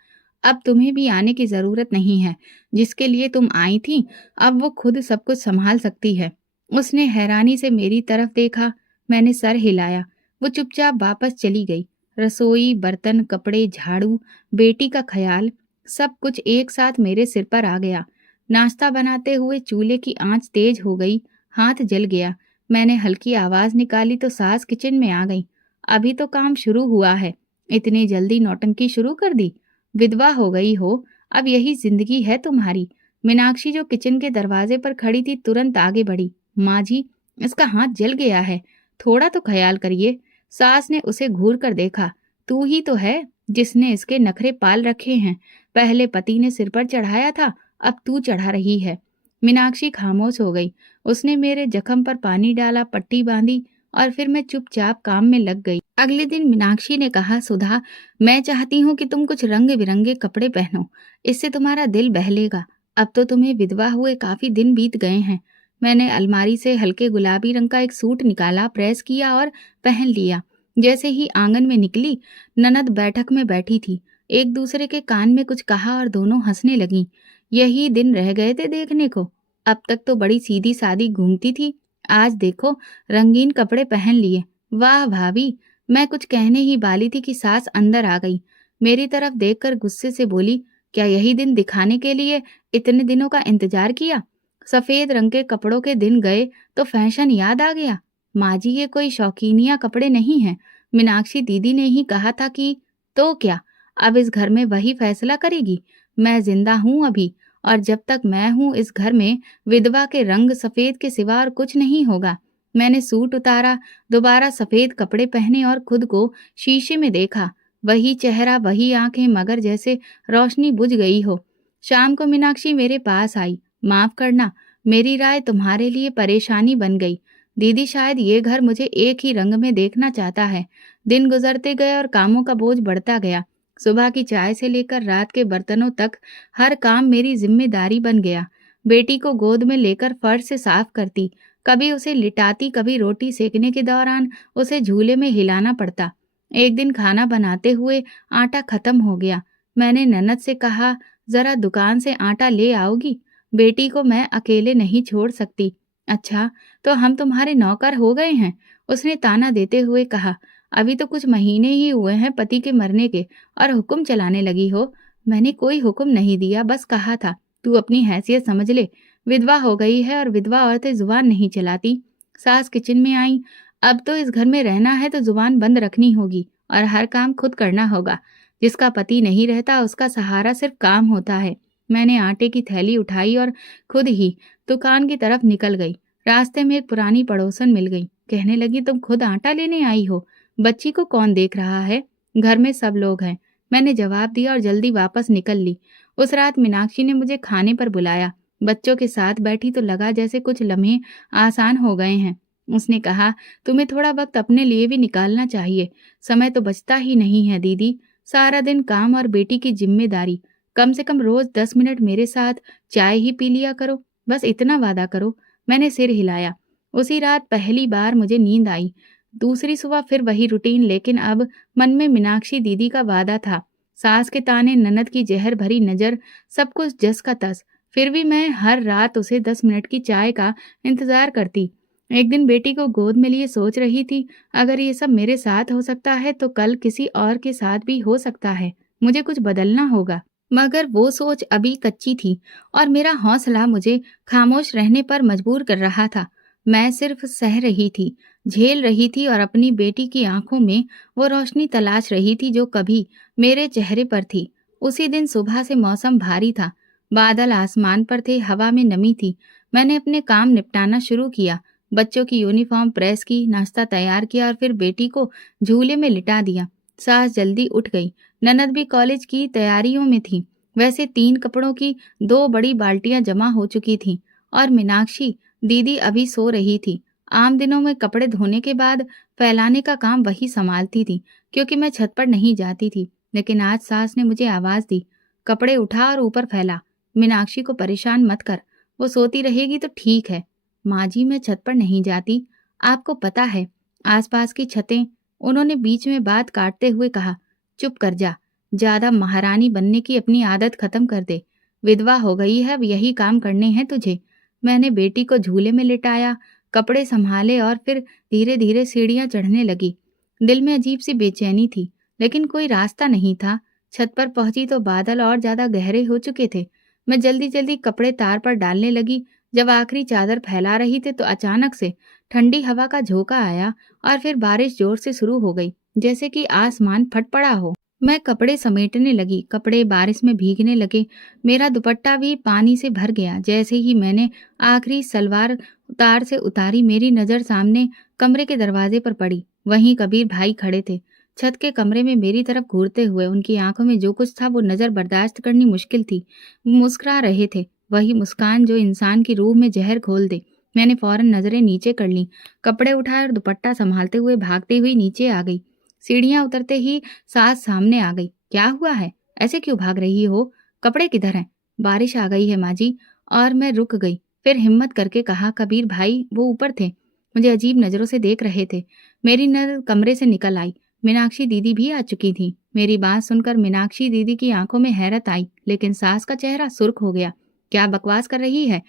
अब तुम्हें भी आने की जरूरत नहीं है, जिसके लिए तुम आई थी अब वो खुद सब कुछ संभाल सकती है। उसने हैरानी से मेरी तरफ देखा। मैंने सर हिलाया। वो चुपचाप वापस चली गई। रसोई, बर्तन, कपड़े, झाड़ू, बेटी का ख्याल, सब कुछ एक साथ मेरे सिर पर आ गया। नाश्ता बनाते हुए चूल्हे की आंच तेज हो गई, हाथ जल गया। मैंने हल्की आवाज निकाली तो सास किचन में आ गई। अभी तो काम शुरू हुआ है, इतनी जल्दी नौटंकी शुरू कर दी? विधवा हो गई हो, अब यही जिंदगी है तुम्हारी। मीनाक्षी जो किचन के दरवाजे पर खड़ी थी तुरंत आगे बढ़ी। माँ जी, इसका हाथ जल गया है, थोड़ा तो ख्याल करिए। सास ने उसे घूर कर देखा। तू ही तो है जिसने इसके नखरे पाल रखे हैं। पहले पति ने सिर पर चढ़ाया था, अब तू चढ़ा रही है। मीनाक्षी खामोश हो गई। उसने मेरे जख्म पर पानी डाला, पट्टी बांधी और फिर मैं चुपचाप काम में लग गई। अगले दिन मीनाक्षी ने कहा, सुधा, मैं चाहती हूँ कि तुम कुछ रंग बिरंगे कपड़े पहनो, इससे तुम्हारा दिल बहलेगा। अब तो तुम्हें विधवा हुए काफी दिन बीत गए हैं। मैंने अलमारी से हल्के गुलाबी रंग का एक सूट निकाला, प्रेस किया और पहन लिया। जैसे ही आंगन में निकली, ननद बैठक में बैठी थी। एक दूसरे के कान में कुछ कहा और दोनों हंसने लगीं। यही दिन रह गए थे देखने को। अब तक तो बड़ी सीधी सादी घूमती थी, आज देखो रंगीन कपड़े पहन लिए। वाह भाभी, मैं कुछ कहने ही वाली थी कि सास अंदर आ गई। मेरी तरफ देखकर गुस्से से बोली, क्या यही दिन दिखाने के लिए इतने दिनों का इंतजार किया? सफेद रंग के कपड़ों के दिन गए तो फैशन याद आ गया। माँ जी, ये कोई शौकीनिया कपड़े नहीं हैं। मीनाक्षी दीदी ने ही कहा था कि, तो क्या, अब इस घर में वही फैसला करेगी। मैं जिंदा हूँ अभी, और जब तक मैं हूँ इस घर में, विधवा के रंग सफेद के सिवा और कुछ नहीं होगा। मैंने सूट उतारा, दोबारा सफेद कपड़े पहने और खुद को शीशे में देखा। वही चेहरा, वही आंखें, मगर जैसे रोशनी बुझ गई हो। शाम को मीनाक्षी मेरे पास आई। माफ करना, मेरी राय तुम्हारे लिए परेशानी बन गई। दीदी, शायद ये घर मुझे एक ही रंग में देखना चाहता है। दिन गुजरते गए और कामों का बोझ बढ़ता गया। सुबह की चाय से लेकर रात के बर्तनों तक हर काम मेरी जिम्मेदारी बन गया। बेटी को गोद में लेकर फर्श से साफ करती, कभी उसे लिटाती, कभी रोटी सेकने के दौरान उसे झूले में हिलाना पड़ता। एक दिन खाना बनाते हुए आटा खत्म हो गया। मैंने ननद से कहा, जरा दुकान से आटा ले आओगी? बेटी को मैं अकेले नहीं छोड़ सकती। अच्छा, तो हम तुम्हारे नौकर हो गए हैं? उसने ताना देते हुए कहा। अभी तो कुछ महीने ही हुए हैं पति के मरने के, और हुक्म चलाने लगी हो? मैंने कोई हुक्म नहीं दिया, बस कहा था, तू अपनी हैसियत समझ ले। विधवा हो गई है और विधवा औरतें जुबान नहीं चलाती। सास किचन में आई। अब तो इस घर में रहना है तो जुबान बंद रखनी होगी और हर काम खुद करना होगा। जिसका पति नहीं रहता उसका सहारा सिर्फ काम होता है। मैंने आटे की थैली उठाई और खुद ही दुकान की तरफ निकल गई। रास्ते में एक पुरानी पड़ोसन मिल गई। कहने लगी, तुम खुद आटा लेने आई हो? बच्ची को कौन देख रहा है? घर में सब लोग हैं। मैंने जवाब दिया और जल्दी वापस निकल ली। उस रात मीनाक्षी ने मुझे खाने पर बुलाया। बच्चों के साथ बैठी तो लगा जैसे कुछ लम्हे आसान हो गए हैं। उसने कहा, तुम्हें थोड़ा वक्त अपने लिए भी निकालना चाहिए। समय तो बचता ही नहीं है दीदी। सारा दिन काम और बेटी की जिम्मेदारी। कम से कम रोज 10 मिनट मेरे साथ चाय ही पी लिया करो। बस इतना वादा करो। मैंने सिर हिलाया। उसी रात पहली बार मुझे नींद आई। दूसरी सुबह फिर वही रूटीन, लेकिन अब मन में मीनाक्षी दीदी का वादा था। सास के ताने, ननद की जहर भरी नजर, सब कुछ जस का तस। फिर भी मैं हर रात उसे 10 मिनट की चाय का इंतजार करती। एक दिन बेटी को गोद में लिए सोच रही थी, अगर ये सब मेरे साथ हो सकता है तो कल किसी और के साथ भी हो सकता है। मुझे कुछ बदलना होगा। मगर वो सोच अभी कच्ची थी और मेरा हौसला मुझे खामोश रहने पर मजबूर कर रहा था। मैं सिर्फ सह रही थी, झेल रही थी और अपनी बेटी की आंखों में वो रोशनी तलाश रही थी जो कभी मेरे चेहरे पर थी। उसी दिन सुबह से मौसम भारी था। बादल आसमान पर थे, हवा में नमी थी। मैंने अपने काम निपटाना शुरू किया। बच्चों की यूनिफॉर्म प्रेस की, नाश्ता तैयार किया और फिर बेटी को झूले में लिटा दिया। सास जल्दी उठ गई। ननद भी कॉलेज की तैयारियों में थी। वैसे 3 कपड़ों की 2 बड़ी बाल्टियां जमा हो चुकी थीं और मीनाक्षी दीदी अभी सो रही थी। आम दिनों में कपड़े धोने के बाद फैलाने का काम वही संभालती थी, क्योंकि मैं छत पर नहीं जाती थी। लेकिन आज सास ने मुझे आवाज दी, कपड़े उठा और ऊपर फैला। मीनाक्षी को परेशान मत कर, वो सोती रहेगी तो ठीक है। माँ जी, मैं छत पर नहीं जाती, आपको पता है आसपास की छतें। उन्होंने बीच में बात काटते हुए कहा, चुप कर जा, ज्यादा महारानी बनने की अपनी आदत खत्म कर दे। विधवा हो गई है, अब यही काम करने हैं तुझे। मैंने बेटी को झूले में लिटाया, कपड़े संभाले और फिर धीरे धीरे सीढ़ियां चढ़ने लगी। दिल में अजीब सी बेचैनी थी, लेकिन कोई रास्ता नहीं था। छत पर पहुंची तो बादल और ज्यादा गहरे हो चुके थे। मैं जल्दी जल्दी कपड़े तार पर डालने लगी। जब आखिरी चादर फैला रही थी तो अचानक से ठंडी हवा का झोंका आया और फिर बारिश जोर से शुरू हो गई, जैसे कि आसमान फट पड़ा हो। मैं कपड़े समेटने लगी, कपड़े बारिश में भीगने लगे। मेरा दुपट्टा भी पानी से भर गया। जैसे ही मैंने आखिरी सलवार तार से उतारी, मेरी नजर सामने कमरे के दरवाजे पर पड़ी। वहीं कबीर भाई खड़े थे, छत के कमरे में मेरी तरफ घूरते हुए। उनकी आंखों में जो कुछ था वो नजर बर्दाश्त करनी मुश्किल थी। वो मुस्कुरा रहे थे, वही मुस्कान जो इंसान की रूह में जहर घोल दे। मैंने फौरन नजरें नीचे कर ली, कपड़े उठाए और दुपट्टा संभालते हुए भागती हुई नीचे आ गई। सीढ़ियां उतरते ही सास सामने आ गई। क्या हुआ है, ऐसे क्यों भाग रही हो? कपड़े किधर हैं? बारिश आ गई है माँ जी। और मैं रुक गई। फिर हिम्मत करके कहा, कबीर भाई वो ऊपर थे, मुझे अजीब नजरों से देख रहे थे। मेरी नजर कमरे से निकल आई। मीनाक्षी दीदी भी आ चुकी थी। मेरी बात सुनकर मीनाक्षी दीदी की आंखों में हैरत आई, लेकिन सास का चेहरा सुर्ख हो गया। क्या बकवास कर रही है?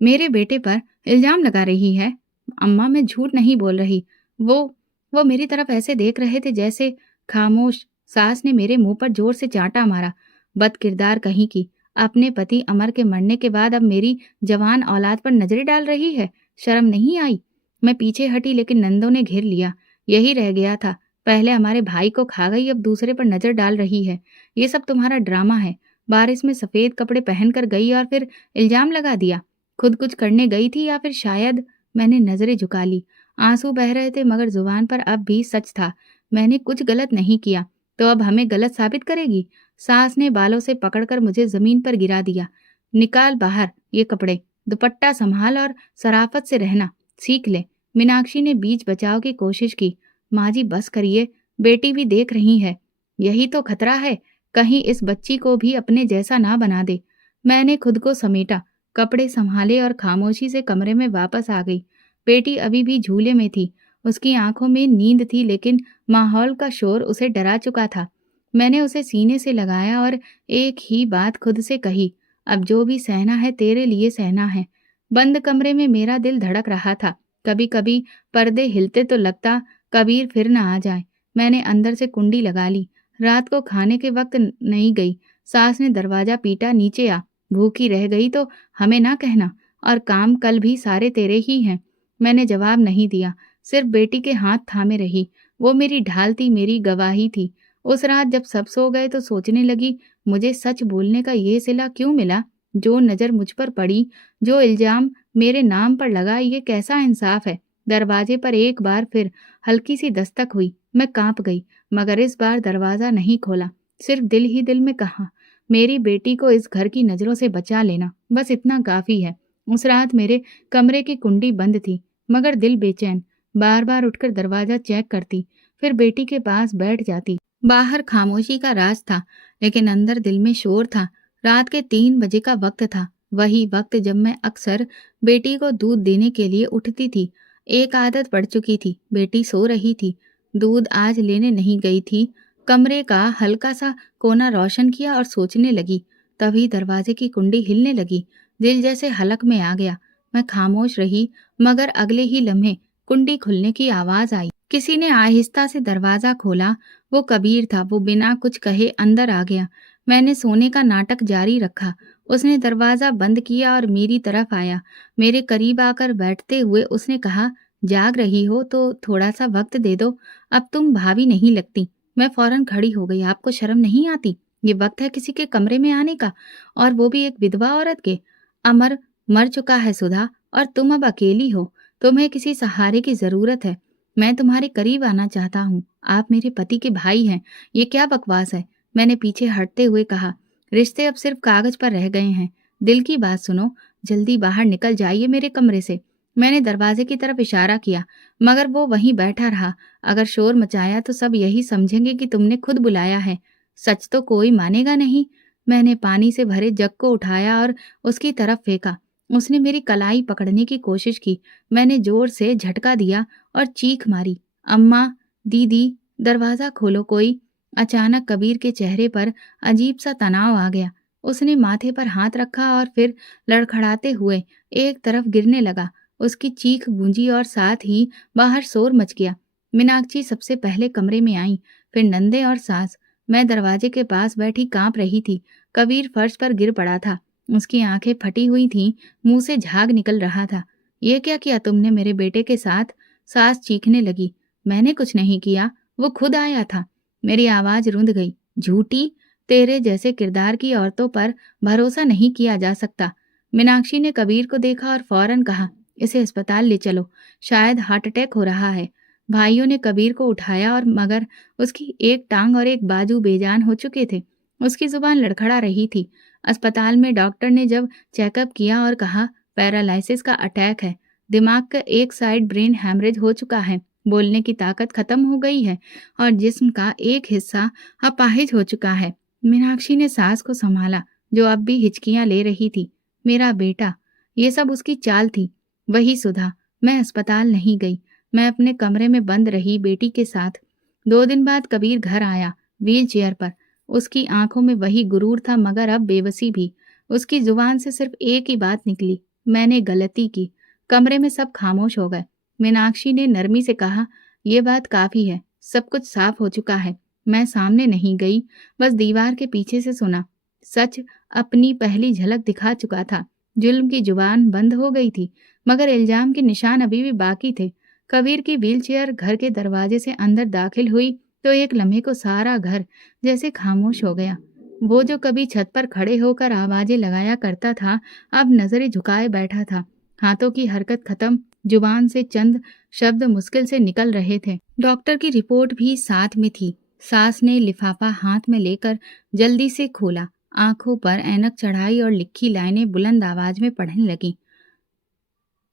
मेरे बेटे पर इल्जाम लगा रही है? अम्मा, मैं झूठ नहीं बोल रही। वो मेरी तरफ ऐसे देख रहे थे जैसे। खामोश। सास ने मेरे मुंह पर जोर से चांटा मारा। बदकिरदार कहीं की, अपने पति अमर के मरने के बाद अब मेरी जवान औलाद पर नजरें डाल रही है। शर्म नहीं आई? मैं पीछे हटी, लेकिन नंदों ने घेर लिया। यही रह गया था, पहले हमारे भाई को खा गई, अब दूसरे पर नजर डाल रही है। ये सब तुम्हारा ड्रामा है। बारिश में सफ़ेद कपड़े पहनकर गई और फिर इल्ज़ाम लगा दिया। खुद कुछ करने गई थी या फिर शायद। मैंने नज़रें झुका ली। आंसू बह रहे थे मगर ज़ुबान पर अब भी सच था। मैंने कुछ गलत नहीं किया, तो अब हमें गलत साबित करेगी? सास ने बालों से पकड़कर मुझे ज़मीन पर गिरा दिया। निकाल बाहर ये कपड़े, दुपट्टा संभाल और शराफत से रहना सीख ले। मीनाक्षी ने बीच बचाव की कोशिश की। माँ जी बस करिए, बेटी भी देख रही है। यही तो खतरा है, कहीं इस बच्ची को भी अपने जैसा ना बना दे। मैंने खुद को समेटा, कपड़े संभाले और खामोशी से कमरे में वापस आ गई। बेटी अभी भी झूले में थी। उसकी आंखों में नींद थी लेकिन माहौल का शोर उसे डरा चुका था। मैंने उसे सीने से लगाया और एक ही बात खुद से कही, अब जो भी सहना है तेरे लिए सहना है। बंद कमरे में मेरा दिल धड़क रहा था। कभी कभी पर्दे हिलते तो लगता कबीर फिर न आ जाए। मैंने अंदर से कुंडी लगा ली। रात को खाने के वक्त नहीं गई। सास ने दरवाजा पीटा, नीचे आ, भूखी रह गई तो हमें ना कहना, और काम कल भी सारे तेरे ही हैं। मैंने जवाब नहीं दिया, सिर्फ बेटी के हाथ थामे रही। वो मेरी ढाल थी, मेरी गवाही थी। उस रात जब सब सो गए तो सोचने लगी, मुझे सच बोलने का ये सिला क्यों मिला? जो नज़र मुझ पर पड़ी, जो इल्ज़ाम मेरे नाम पर लगा, ये कैसा इंसाफ है? दरवाजे पर एक बार फिर हल्की सी दस्तक हुई। मैं कांप गई, मगर इस बार दरवाज़ा नहीं खोला। सिर्फ दिल ही दिल में कहा, मेरी बेटी को इस घर की नज़रों से बचा लेना, बस इतना काफ़ी है। उस रात मेरे कमरे की कुंडी बंद थी, मगर दिल बेचैन। बार बार उठकर दरवाज़ा चेक करती, फिर बेटी के पास बैठ जाती। बाहर खामोशी का राज था, लेकिन अंदर दिल में शोर था। रात के 3 बजे का वक्त था, वही वक्त जब मैं अक्सर बेटी को दूध देने के लिए उठती थी। एक आदत पड़ चुकी थी, बेटी सो रही थी, दूध आज लेने नहीं गई थी। कमरे का हल्का सा कोना रोशन किया और सोचने लगी। तभी दरवाजे की कुंडी हिलने लगी। दिल जैसे हलक में आ गया। मैं खामोश रही, मगर अगले ही लम्हे कुंडी खुलने की आवाज आई। किसी ने आहिस्ता से दरवाजा खोला। वो कबीर था। वो बिना कुछ कहे अंदर आ गया। मैंने सोने का नाटक जारी रखा। उसने दरवाजा बंद किया और मेरी तरफ आया। मेरे करीब आकर बैठते हुए उसने कहा, जाग रही हो तो थोड़ा सा वक्त दे दो, अब तुम भाभी नहीं लगती। मैं फौरन खड़ी हो गई। आपको शर्म नहीं आती? ये वक्त है किसी के कमरे में आने का, और वो भी एक विधवा औरत के। अमर मर चुका है सुधा, और तुम अब अकेली हो। तुम्हें किसी सहारे की जरूरत है। मैं तुम्हारे करीब आना चाहता हूँ। आप मेरे पति के भाई हैं। ये क्या बकवास है? मैंने पीछे हटते हुए कहा, रिश्ते अब सिर्फ कागज पर रह गए हैं। दिल की बात सुनो, जल्दी बाहर निकल जाइए मेरे कमरे से। मैंने दरवाजे की तरफ इशारा किया, मगर वो वहीं बैठा रहा। अगर शोर मचाया तो सब यही समझेंगे कि तुमने खुद बुलाया है। सच तो कोई मानेगा नहीं। मैंने पानी से भरे जग को उठाया और उसकी तरफ फेंका। उसने मेरी कलाई पकड़ने की कोशिश की। मैंने जोर से झटका दिया और चीख मारी, अम्मा, दीदी, दरवाजा खोलो कोई। अचानक कबीर के चेहरे पर अजीब सा तनाव आ गया। उसने माथे पर हाथ रखा और फिर लड़खड़ाते हुए एक तरफ गिरने लगा। उसकी चीख गूंजी और साथ ही बाहर शोर मच गया। मीनाक्षी सबसे पहले कमरे में आई, फिर नंदे और सास। मैं दरवाजे के पास बैठी कांप रही थी। कबीर फर्श पर गिर पड़ा था। उसकी आंखें फटी हुई थीं, मुंह से झाग निकल रहा था। ये क्या किया तुमने मेरे बेटे के साथ? सास चीखने लगी। मैंने कुछ नहीं किया, वो खुद आया था। मेरी आवाज रुंध गई। झूठी, तेरे जैसे किरदार की औरतों पर भरोसा नहीं किया जा सकता। मीनाक्षी ने कबीर को देखा और फौरन कहा, इसे अस्पताल ले चलो, शायद हार्ट अटैक हो रहा है। भाइयों ने कबीर को उठाया और मगर उसकी एक टांग और एक बाजू बेजान हो चुके थे। उसकी जुबान लड़खड़ा रही थी। अस्पताल में डॉक्टर ने जब चेकअप किया और कहा, पैरालिसिस का अटैक है, दिमाग का एक साइड ब्रेन हैमरेज हो चुका है, बोलने की ताकत खत्म हो गई है और जिस्म का एक हिस्सा अपाहिज हो चुका है। मीनाक्षी ने सास को संभाला, जो अब भी हिचकियां ले रही थी। मेरा बेटा, ये सब उसकी चाल थी। वही सुधा। मैं अस्पताल नहीं गई। मैं अपने कमरे में बंद रही बेटी के साथ। 2 दिन बाद कबीर घर आया, व्हील चेयर पर। उसकी आंखों में वही गुरूर था, मगर अब बेबसी भी। उसकी जुबान से सिर्फ एक ही बात निकली, मैंने गलती की। कमरे में सब खामोश हो गए। मीनाक्षी ने नरमी से कहा, यह बात काफी है, सब कुछ साफ हो चुका है। मैं सामने नहीं गई, बस दीवार के पीछे से सुना। सच अपनी पहली झलक दिखा चुका था। जुल्म की जुबान बंद हो गई थी, मगर इल्जाम के निशान अभी भी बाकी थे। कबीर की व्हीलचेयर घर के दरवाजे से अंदर दाखिल हुई तो एक लम्हे को सारा घर जैसे खामोश हो गया। वो जो कभी छत पर खड़े होकर आवाजें लगाया करता था, अब नजरें झुकाए बैठा था। हाथों की हरकत खत्म, जुबान से चंद शब्द मुश्किल से निकल रहे थे। डॉक्टर की रिपोर्ट भी साथ में थी। सास ने लिफाफा हाथ में लेकर जल्दी से खोला, आंखों पर ऐनक चढ़ाई और लिखी लाइनें बुलंद आवाज में पढ़ने लगी।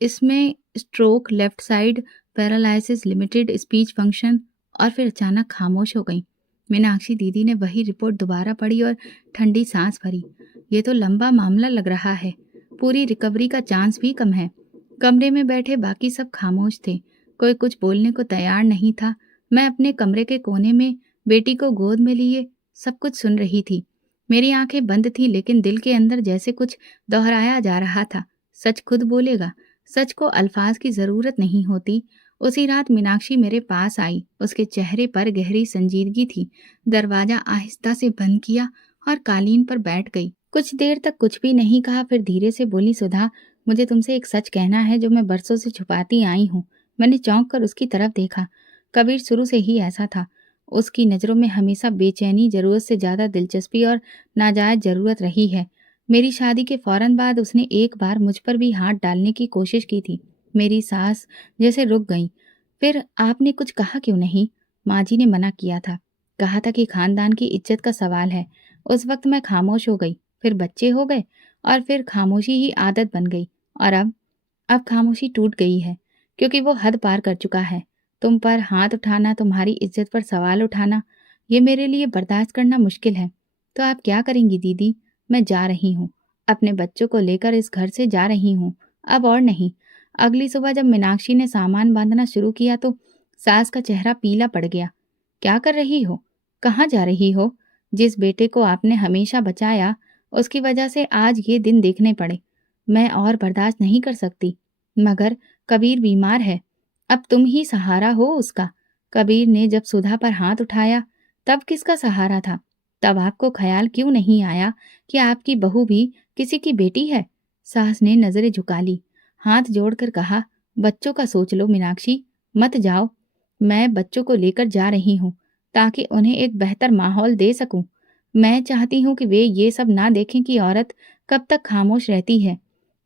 इसमें stroke, left side paralysis, limited speech function. और फिर अचानक खामोश हो गई। मीनाक्षी दीदी ने वही रिपोर्ट दोबारा पढ़ी और ठंडी सांस भरी। ये तो लंबा मामला लग रहा है, पूरी रिकवरी का चांस भी कम है। कमरे में बैठे बाकी सब खामोश थे, कोई कुछ बोलने को तैयार नहीं था। मैं अपने कमरे के कोने में बेटी को गोद में लिए सब कुछ सुन रही थी। मेरी आंखें बंद थी, लेकिन दिल के अंदर जैसे कुछ दोहराया जा रहा था। सच खुद बोलेगा, सच को अल्फाज की जरूरत नहीं होती। उसी रात मीनाक्षी मेरे पास आई, उसके चेहरे पर गहरी संजीदगी थी। दरवाजा आहिस्ता से बंद किया और कालीन पर बैठ गई। कुछ देर तक कुछ भी नहीं कहा, फिर धीरे से बोली, सुधा, मुझे तुमसे एक सच कहना है जो मैं बरसों से छुपाती आई हूँ। मैंने चौंक कर उसकी तरफ देखा। कबीर शुरू से ही ऐसा था। उसकी नजरों में हमेशा बेचैनी, जरूरत से ज्यादा दिलचस्पी और नाजायज जरूरत रही है। मेरी शादी के फौरन बाद उसने एक बार मुझ पर भी हाथ डालने की कोशिश की थी। मेरी सांस जैसे रुक गई। फिर आपने कुछ कहा क्यों नहीं? माँ जी ने मना किया था, कहा था कि खानदान की इज्जत का सवाल है। उस वक्त मैं खामोश हो गई, फिर बच्चे हो गए और फिर खामोशी ही आदत बन गई। और अब खामोशी टूट गई है, क्योंकि वो हद पार कर चुका है। तुम पर हाथ उठाना, तुम्हारी इज्जत पर सवाल उठाना, ये मेरे लिए बर्दाश्त करना मुश्किल है। तो आप क्या करेंगी दीदी? मैं जा रही हूँ, अपने बच्चों को लेकर इस घर से जा रही हूँ, अब और नहीं। अगली सुबह जब मीनाक्षी ने सामान बांधना शुरू किया तो सास का चेहरा पीला पड़ गया। क्या कर रही हो? कहाँ जा रही हो? जिस बेटे को आपने हमेशा बचाया, उसकी वजह से आज ये दिन देखने पड़े। मैं और बर्दाश्त नहीं कर सकती। मगर कबीर बीमार है, अब तुम ही सहारा हो उसका। कबीर ने जब सुधा पर हाथ उठाया, तब किसका सहारा था? तब आपको ख्याल क्यों नहीं आया कि आपकी बहू भी किसी की बेटी है? सास ने नजरें झुका ली, हाथ जोड़कर कहा, बच्चों का सोच लो मीनाक्षी, मत जाओ। मैं बच्चों को लेकर जा रही हूँ, ताकि उन्हें एक बेहतर माहौल दे सकूं। मैं चाहती हूँ कि वे ये सब ना देखें कि औरत कब तक खामोश रहती है।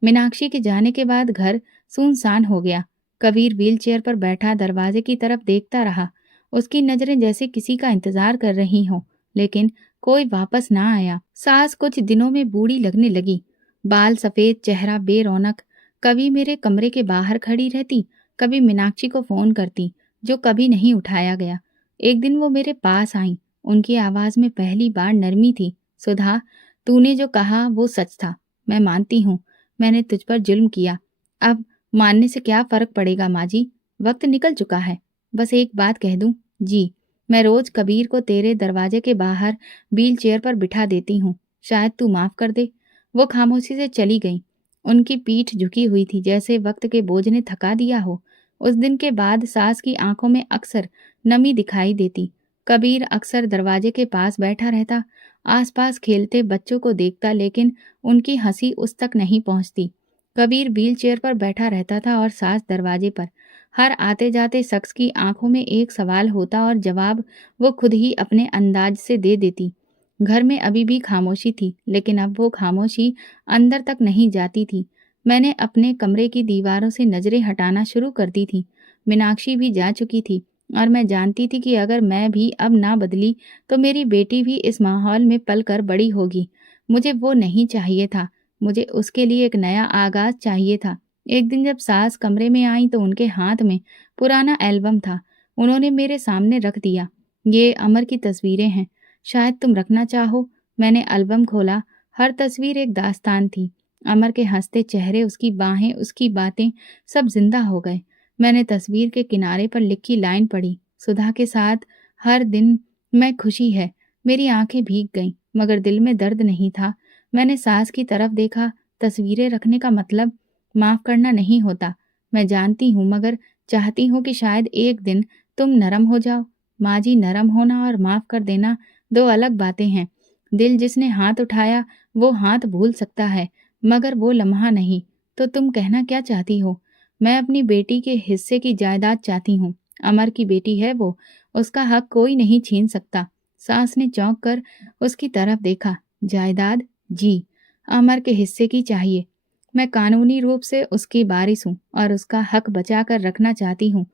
मीनाक्षी के जाने के बाद घर सुनसान हो गया। कबीर व्हीलचेयर पर बैठा दरवाजे की तरफ देखता रहा। उसकी नजरें जैसे किसी का इंतजार कर रही हों, लेकिन कोई वापस ना आया। सास कुछ दिनों में बूढ़ी लगने लगी, बाल सफेद, चेहरा बेरौनक। कभी मेरे कमरे के बाहर खड़ी रहती, कभी मीनाक्षी को फोन करती, जो कभी नहीं उठाया गया। एक दिन वो मेरे पास आई, उनकी आवाज में पहली बार नरमी थी। सुधा, तूने जो कहा वो सच था, मैं मानती हूँ। मैंने तुझ पर जुल्म किया। अब मानने से क्या फर्क पड़ेगा माँ जी, वक्त निकल चुका है। बस एक बात कह दूं, जी, मैं रोज कबीर को तेरे दरवाजे के बाहर व्हील चेयर पर बिठा देती हूँ, शायद तू माफ कर दे। वो खामोशी से चली गई। उनकी पीठ झुकी हुई थी, जैसे वक्त के बोझ ने थका दिया हो। उस दिन के बाद सास की आंखों में अक्सर नमी दिखाई देती। कबीर अक्सर दरवाजे के पास बैठा रहता, आसपास खेलते बच्चों को देखता, लेकिन उनकी हंसी उस तक नहीं पहुंचती। कबीर व्हील चेयर पर बैठा रहता था और सास दरवाजे पर। हर आते जाते शख्स की आंखों में एक सवाल होता और जवाब वो खुद ही अपने अंदाज से दे देती। घर में अभी भी खामोशी थी, लेकिन अब वो खामोशी अंदर तक नहीं जाती थी। मैंने अपने कमरे की दीवारों से नजरें हटाना शुरू कर दी थी। मीनाक्षी भी जा चुकी थी और मैं जानती थी कि अगर मैं भी अब ना बदली तो मेरी बेटी भी इस माहौल में पलकर बड़ी होगी। मुझे वो नहीं चाहिए था, मुझे उसके लिए एक नया आगाज चाहिए था। एक दिन जब सास कमरे में आई तो उनके हाथ में पुराना एल्बम था। उन्होंने मेरे सामने रख दिया। ये अमर की तस्वीरें हैं, शायद तुम रखना चाहो। मैंने एल्बम खोला। हर तस्वीर एक दास्तान थी। अमर के हंसते चेहरे, उसकी बाहें, उसकी बातें, सब जिंदा हो गए। मैंने तस्वीर के किनारे पर लिखी लाइन पढ़ी, सुधा के साथ हर दिन मैं खुशी है। मेरी आंखें भीग गईं, मगर दिल में दर्द नहीं था। मैंने सास की तरफ देखा। तस्वीरें रखने का मतलब माफ करना नहीं होता, मैं जानती हूँ, मगर चाहती हूँ कि शायद एक दिन तुम नरम हो जाओ। माँ जी, नरम होना और माफ कर देना दो अलग बातें हैं। दिल जिसने हाथ उठाया वो हाथ भूल सकता है, मगर वो लम्हा नहीं। तो तुम कहना क्या चाहती हो? मैं अपनी बेटी के हिस्से की जायदाद चाहती हूँ। अमर की बेटी है वो, उसका हक कोई नहीं छीन सकता। सास ने चौंक कर उसकी तरफ देखा। जायदाद? जी। अमर के हिस्से की चाहिए। मैं कानूनी रूप से उसकी वारिस हूँ और उसका हक बचा कर रखना चाहती हूँ।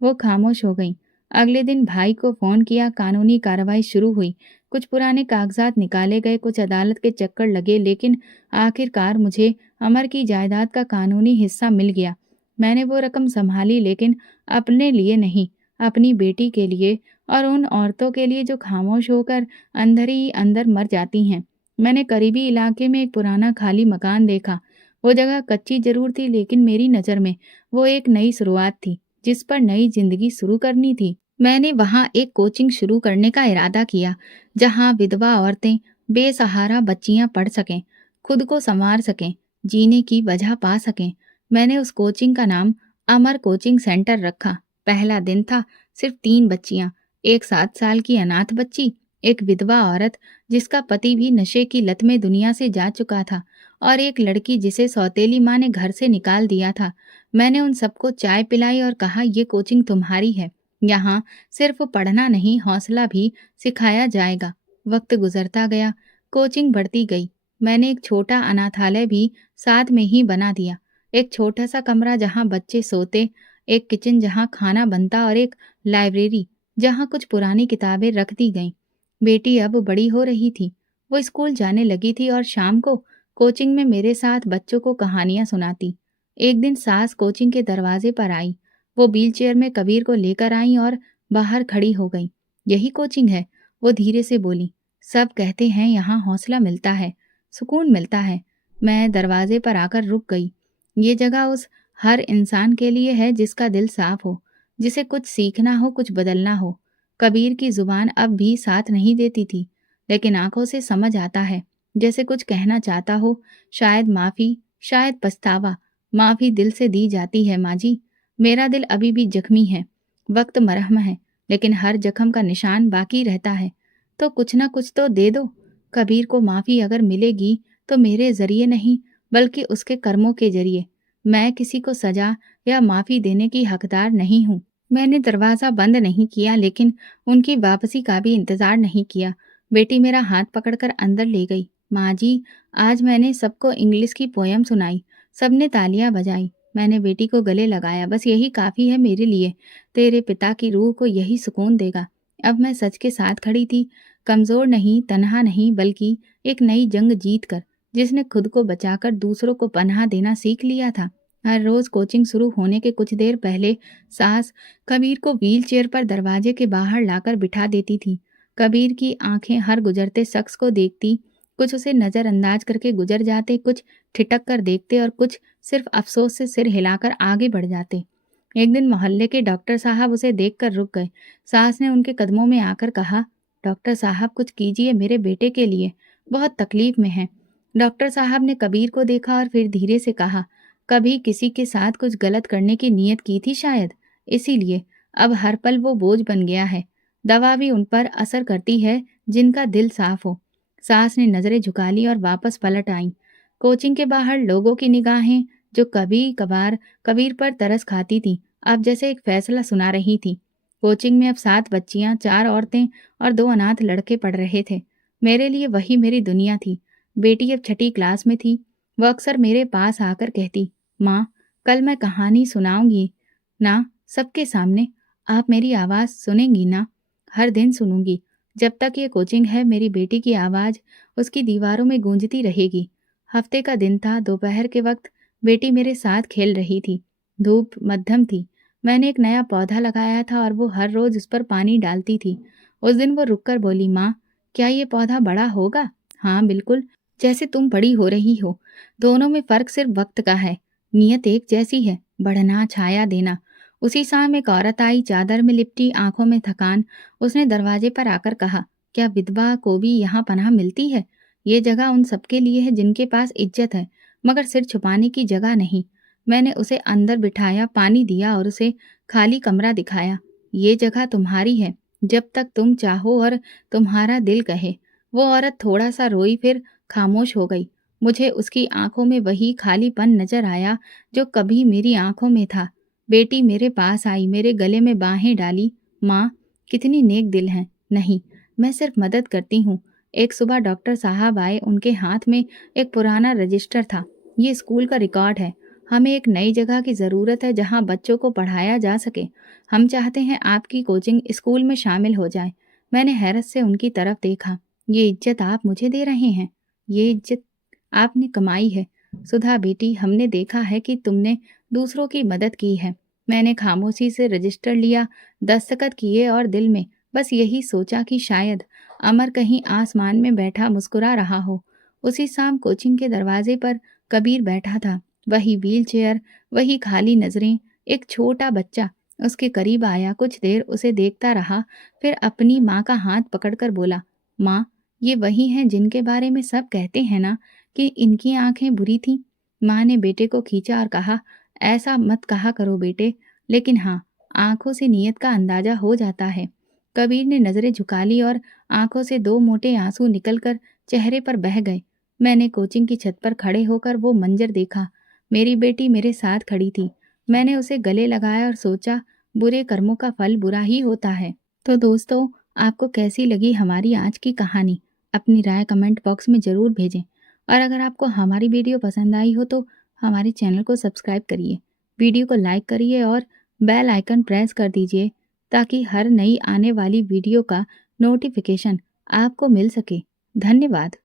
वो खामोश हो गई। अगले दिन भाई को फोन किया, कानूनी कार्रवाई शुरू हुई। कुछ पुराने कागजात निकाले गए, कुछ अदालत के चक्कर लगे, लेकिन आखिरकार मुझे अमर की जायदाद का कानूनी हिस्सा मिल गया। मैंने वो रकम संभाली, लेकिन अपने लिए नहीं, अपनी बेटी के लिए और उन औरतों के लिए जो खामोश होकर अंदर ही अंदर मर जाती हैं। मैंने करीबी इलाके में एक पुराना खाली मकान देखा। वो जगह कच्ची जरूर थी, लेकिन मेरी नज़र में वो एक नई शुरुआत थी, जिस पर नई जिंदगी शुरू करनी थी। मैंने वहाँ एक कोचिंग शुरू करने का इरादा किया, जहाँ विधवा औरतें, बेसहारा बच्चियाँ पढ़ सकें, खुद को संवार सकें, जीने की वजह पा सकें। मैंने उस कोचिंग का नाम अमर कोचिंग सेंटर रखा। पहला दिन था। सिर्फ 3 बच्चियाँ, एक 7 साल की अनाथ बच्ची, एक विधवा औरत जिसका पति भी नशे की लत में दुनिया से जा चुका था, और एक लड़की जिसे सौतेली माँ ने घर से निकाल दिया था। मैंने उन सबको चाय पिलाई और कहा, ये कोचिंग तुम्हारी है। यहाँ सिर्फ पढ़ना नहीं, हौसला भी सिखाया जाएगा। वक्त गुजरता गया, कोचिंग बढ़ती गई। मैंने एक छोटा अनाथालय भी साथ में ही बना दिया। एक छोटा सा कमरा जहाँ बच्चे सोते, एक किचन जहाँ खाना बनता और एक लाइब्रेरी जहाँ कुछ पुरानी किताबें रख दी गईं। बेटी अब बड़ी हो रही थी। वो स्कूल जाने लगी थी और शाम को कोचिंग में मेरे साथ बच्चों को कहानियां सुनाती। एक दिन सास कोचिंग के दरवाजे पर आई। वो व्हीलचेयर में कबीर को लेकर आई और बाहर खड़ी हो गई। यही कोचिंग है, वो धीरे से बोली। सब कहते हैं यहाँ हौसला मिलता है, सुकून मिलता है। मैं दरवाजे पर आकर रुक गई। ये जगह उस हर इंसान के लिए है जिसका दिल साफ हो, जिसे कुछ सीखना हो, कुछ बदलना हो। कबीर की जुबान अब भी साथ नहीं देती थी, लेकिन आंखों से समझ आता है, जैसे कुछ कहना चाहता हो। शायद माफी, शायद पछतावा। माफी दिल से दी जाती है माँ जी। मेरा दिल अभी भी जख्मी है। वक्त मरहम है, लेकिन हर जख्म का निशान बाकी रहता है। तो कुछ ना कुछ तो दे दो। कबीर को माफी अगर मिलेगी तो मेरे जरिए नहीं, बल्कि उसके कर्मों के जरिए। मैं किसी को सजा या माफी देने की हकदार नहीं हूँ। मैंने दरवाजा बंद नहीं किया, लेकिन उनकी वापसी का भी इंतजार नहीं किया। बेटी मेरा हाथ पकड़कर अंदर ले गई। माँ जी, आज मैंने सबको इंग्लिश की पोयम सुनाई। सबने तालियां बजाई। मैंने बेटी को गले लगाया। बस यही काफी है मेरे लिए। तेरे पिता की रूह को यही सुकून देगा। अब मैं सच के साथ खड़ी थी, कमजोर नहीं, तन्हा नहीं, बल्कि एक नई जंग जीत कर, जिसने खुद को बचाकर दूसरों को पनाह देना सीख लिया था। हर रोज कोचिंग शुरू होने के कुछ देर पहले सास कबीर को व्हील चेयर पर दरवाजे के बाहर लाकर बिठा देती थी। कबीर की आंखें हर गुजरते शख्स को देखती। कुछ उसे नजरअंदाज करके गुजर जाते, कुछ ठिठक कर देखते और कुछ सिर्फ अफसोस से सिर हिलाकर आगे बढ़ जाते। एक दिन मोहल्ले के डॉक्टर साहब उसे देखकर रुक गए। सास ने उनके कदमों में आकर कहा, डॉक्टर साहब कुछ कीजिए मेरे बेटे के लिए, बहुत तकलीफ में है। डॉक्टर साहब ने कबीर को देखा और फिर धीरे से कहा, कभी किसी के साथ कुछ गलत करने की नीयत की थी शायद, इसीलिए अब हर पल वो बोझ बन गया है। दवा भी उन पर असर करती है जिनका दिल साफ हो। सास ने नजरें झुका ली और वापस पलट आईं। कोचिंग के बाहर लोगों की निगाहें, जो कभी कभार कबीर पर तरस खाती थीं, अब जैसे एक फैसला सुना रही थी। कोचिंग में अब 7 बच्चियां, 4 औरतें और 2 अनाथ लड़के पढ़ रहे थे। मेरे लिए वही मेरी दुनिया थी। बेटी अब छठी क्लास में थी। वह अक्सर मेरे पास आकर कहती, माँ, कल मैं कहानी सुनाऊंगी ना, सबके सामने। आप मेरी आवाज़ सुनेंगी ना? हर दिन सुनूंगी। जब तक ये कोचिंग है, मेरी बेटी की आवाज़ उसकी दीवारों में गूंजती रहेगी। हफ्ते का दिन था। दोपहर के वक्त बेटी मेरे साथ खेल रही थी। धूप मध्यम थी। मैंने एक नया पौधा लगाया था और वो हर रोज उस पर पानी डालती थी। उस दिन वो रुककर बोली, माँ, क्या ये पौधा बड़ा होगा? हाँ बिल्कुल, जैसे तुम बड़ी हो रही हो। दोनों में फर्क सिर्फ वक्त का है। नियत एक जैसी है, बढ़ना, छाया देना। उसी शाम एक औरत आई, चादर में लिपटी, आंखों में थकान। उसने दरवाजे पर आकर कहा, क्या विधवा को भी यहाँ पनाह मिलती है? ये जगह उन सबके लिए है जिनके पास इज्जत है, मगर सिर छुपाने की जगह नहीं। मैंने उसे अंदर बिठाया, पानी दिया और उसे खाली कमरा दिखाया। ये जगह तुम्हारी है, जब तक तुम चाहो और तुम्हारा दिल कहे। वो औरत थोड़ा सा रोई, फिर खामोश हो गई। मुझे उसकी आंखों में वही खालीपन नजर आया जो कभी मेरी आंखों में था। बेटी मेरे पास आई, मेरे गले में बाहें डाली। माँ, कितनी नेक दिल है। नहीं, मैं सिर्फ मदद करती हूँ। एक सुबह डॉक्टर साहब आए, उनके हाथ में एक पुराना रजिस्टर था। ये स्कूल का रिकॉर्ड है। हमें एक नई जगह की ज़रूरत है जहाँ बच्चों को पढ़ाया जा सके। हम चाहते हैं आपकी कोचिंग स्कूल में शामिल हो जाए। मैंने हैरत से उनकी तरफ देखा। ये इज्जत आप मुझे दे रहे हैं? ये इज्जत आपने कमाई है। सुधा बेटी, हमने देखा है कि तुमने दूसरों की मदद की है। मैंने खामोशी से रजिस्टर लिया, दस्तखत किए और दिल में बस यही सोचा कि शायद अमर कहीं आसमान में बैठा मुस्कुरा रहा हो। उसी शाम कोचिंग के दरवाजे पर कबीर बैठा था। वही व्हीलचेयर, वही खाली नजरें। एक छोटा बच्चा उसके करीब आया, कुछ देर उसे देखता रहा, फिर अपनी माँ का हाथ पकड़कर बोला, माँ, ये वही हैं जिनके बारे में सब कहते हैं ना कि इनकी आंखें बुरी थीं। माँ ने बेटे को खींचा और कहा, ऐसा मत कहा करो बेटे, लेकिन हाँ, आंखों से नीयत का अंदाजा हो जाता है। कबीर ने नजरें झुका ली और आंखों से दो मोटे आंसू निकलकर चेहरे पर बह गए। मैंने कोचिंग की छत पर खड़े होकर वो मंजर देखा। मेरी बेटी मेरे साथ खड़ी थी। मैंने उसे गले लगाया और सोचा, बुरे कर्मों का फल बुरा ही होता है। तो दोस्तों, आपको कैसी लगी हमारी आज की कहानी? अपनी राय कमेंट बॉक्स में ज़रूर भेजें। और अगर आपको हमारी वीडियो पसंद आई हो तो हमारे चैनल को सब्सक्राइब करिए, वीडियो को लाइक करिए और बेल आइकन प्रेस कर दीजिए ताकि हर नई आने वाली वीडियो का नोटिफिकेशन आपको मिल सके। धन्यवाद।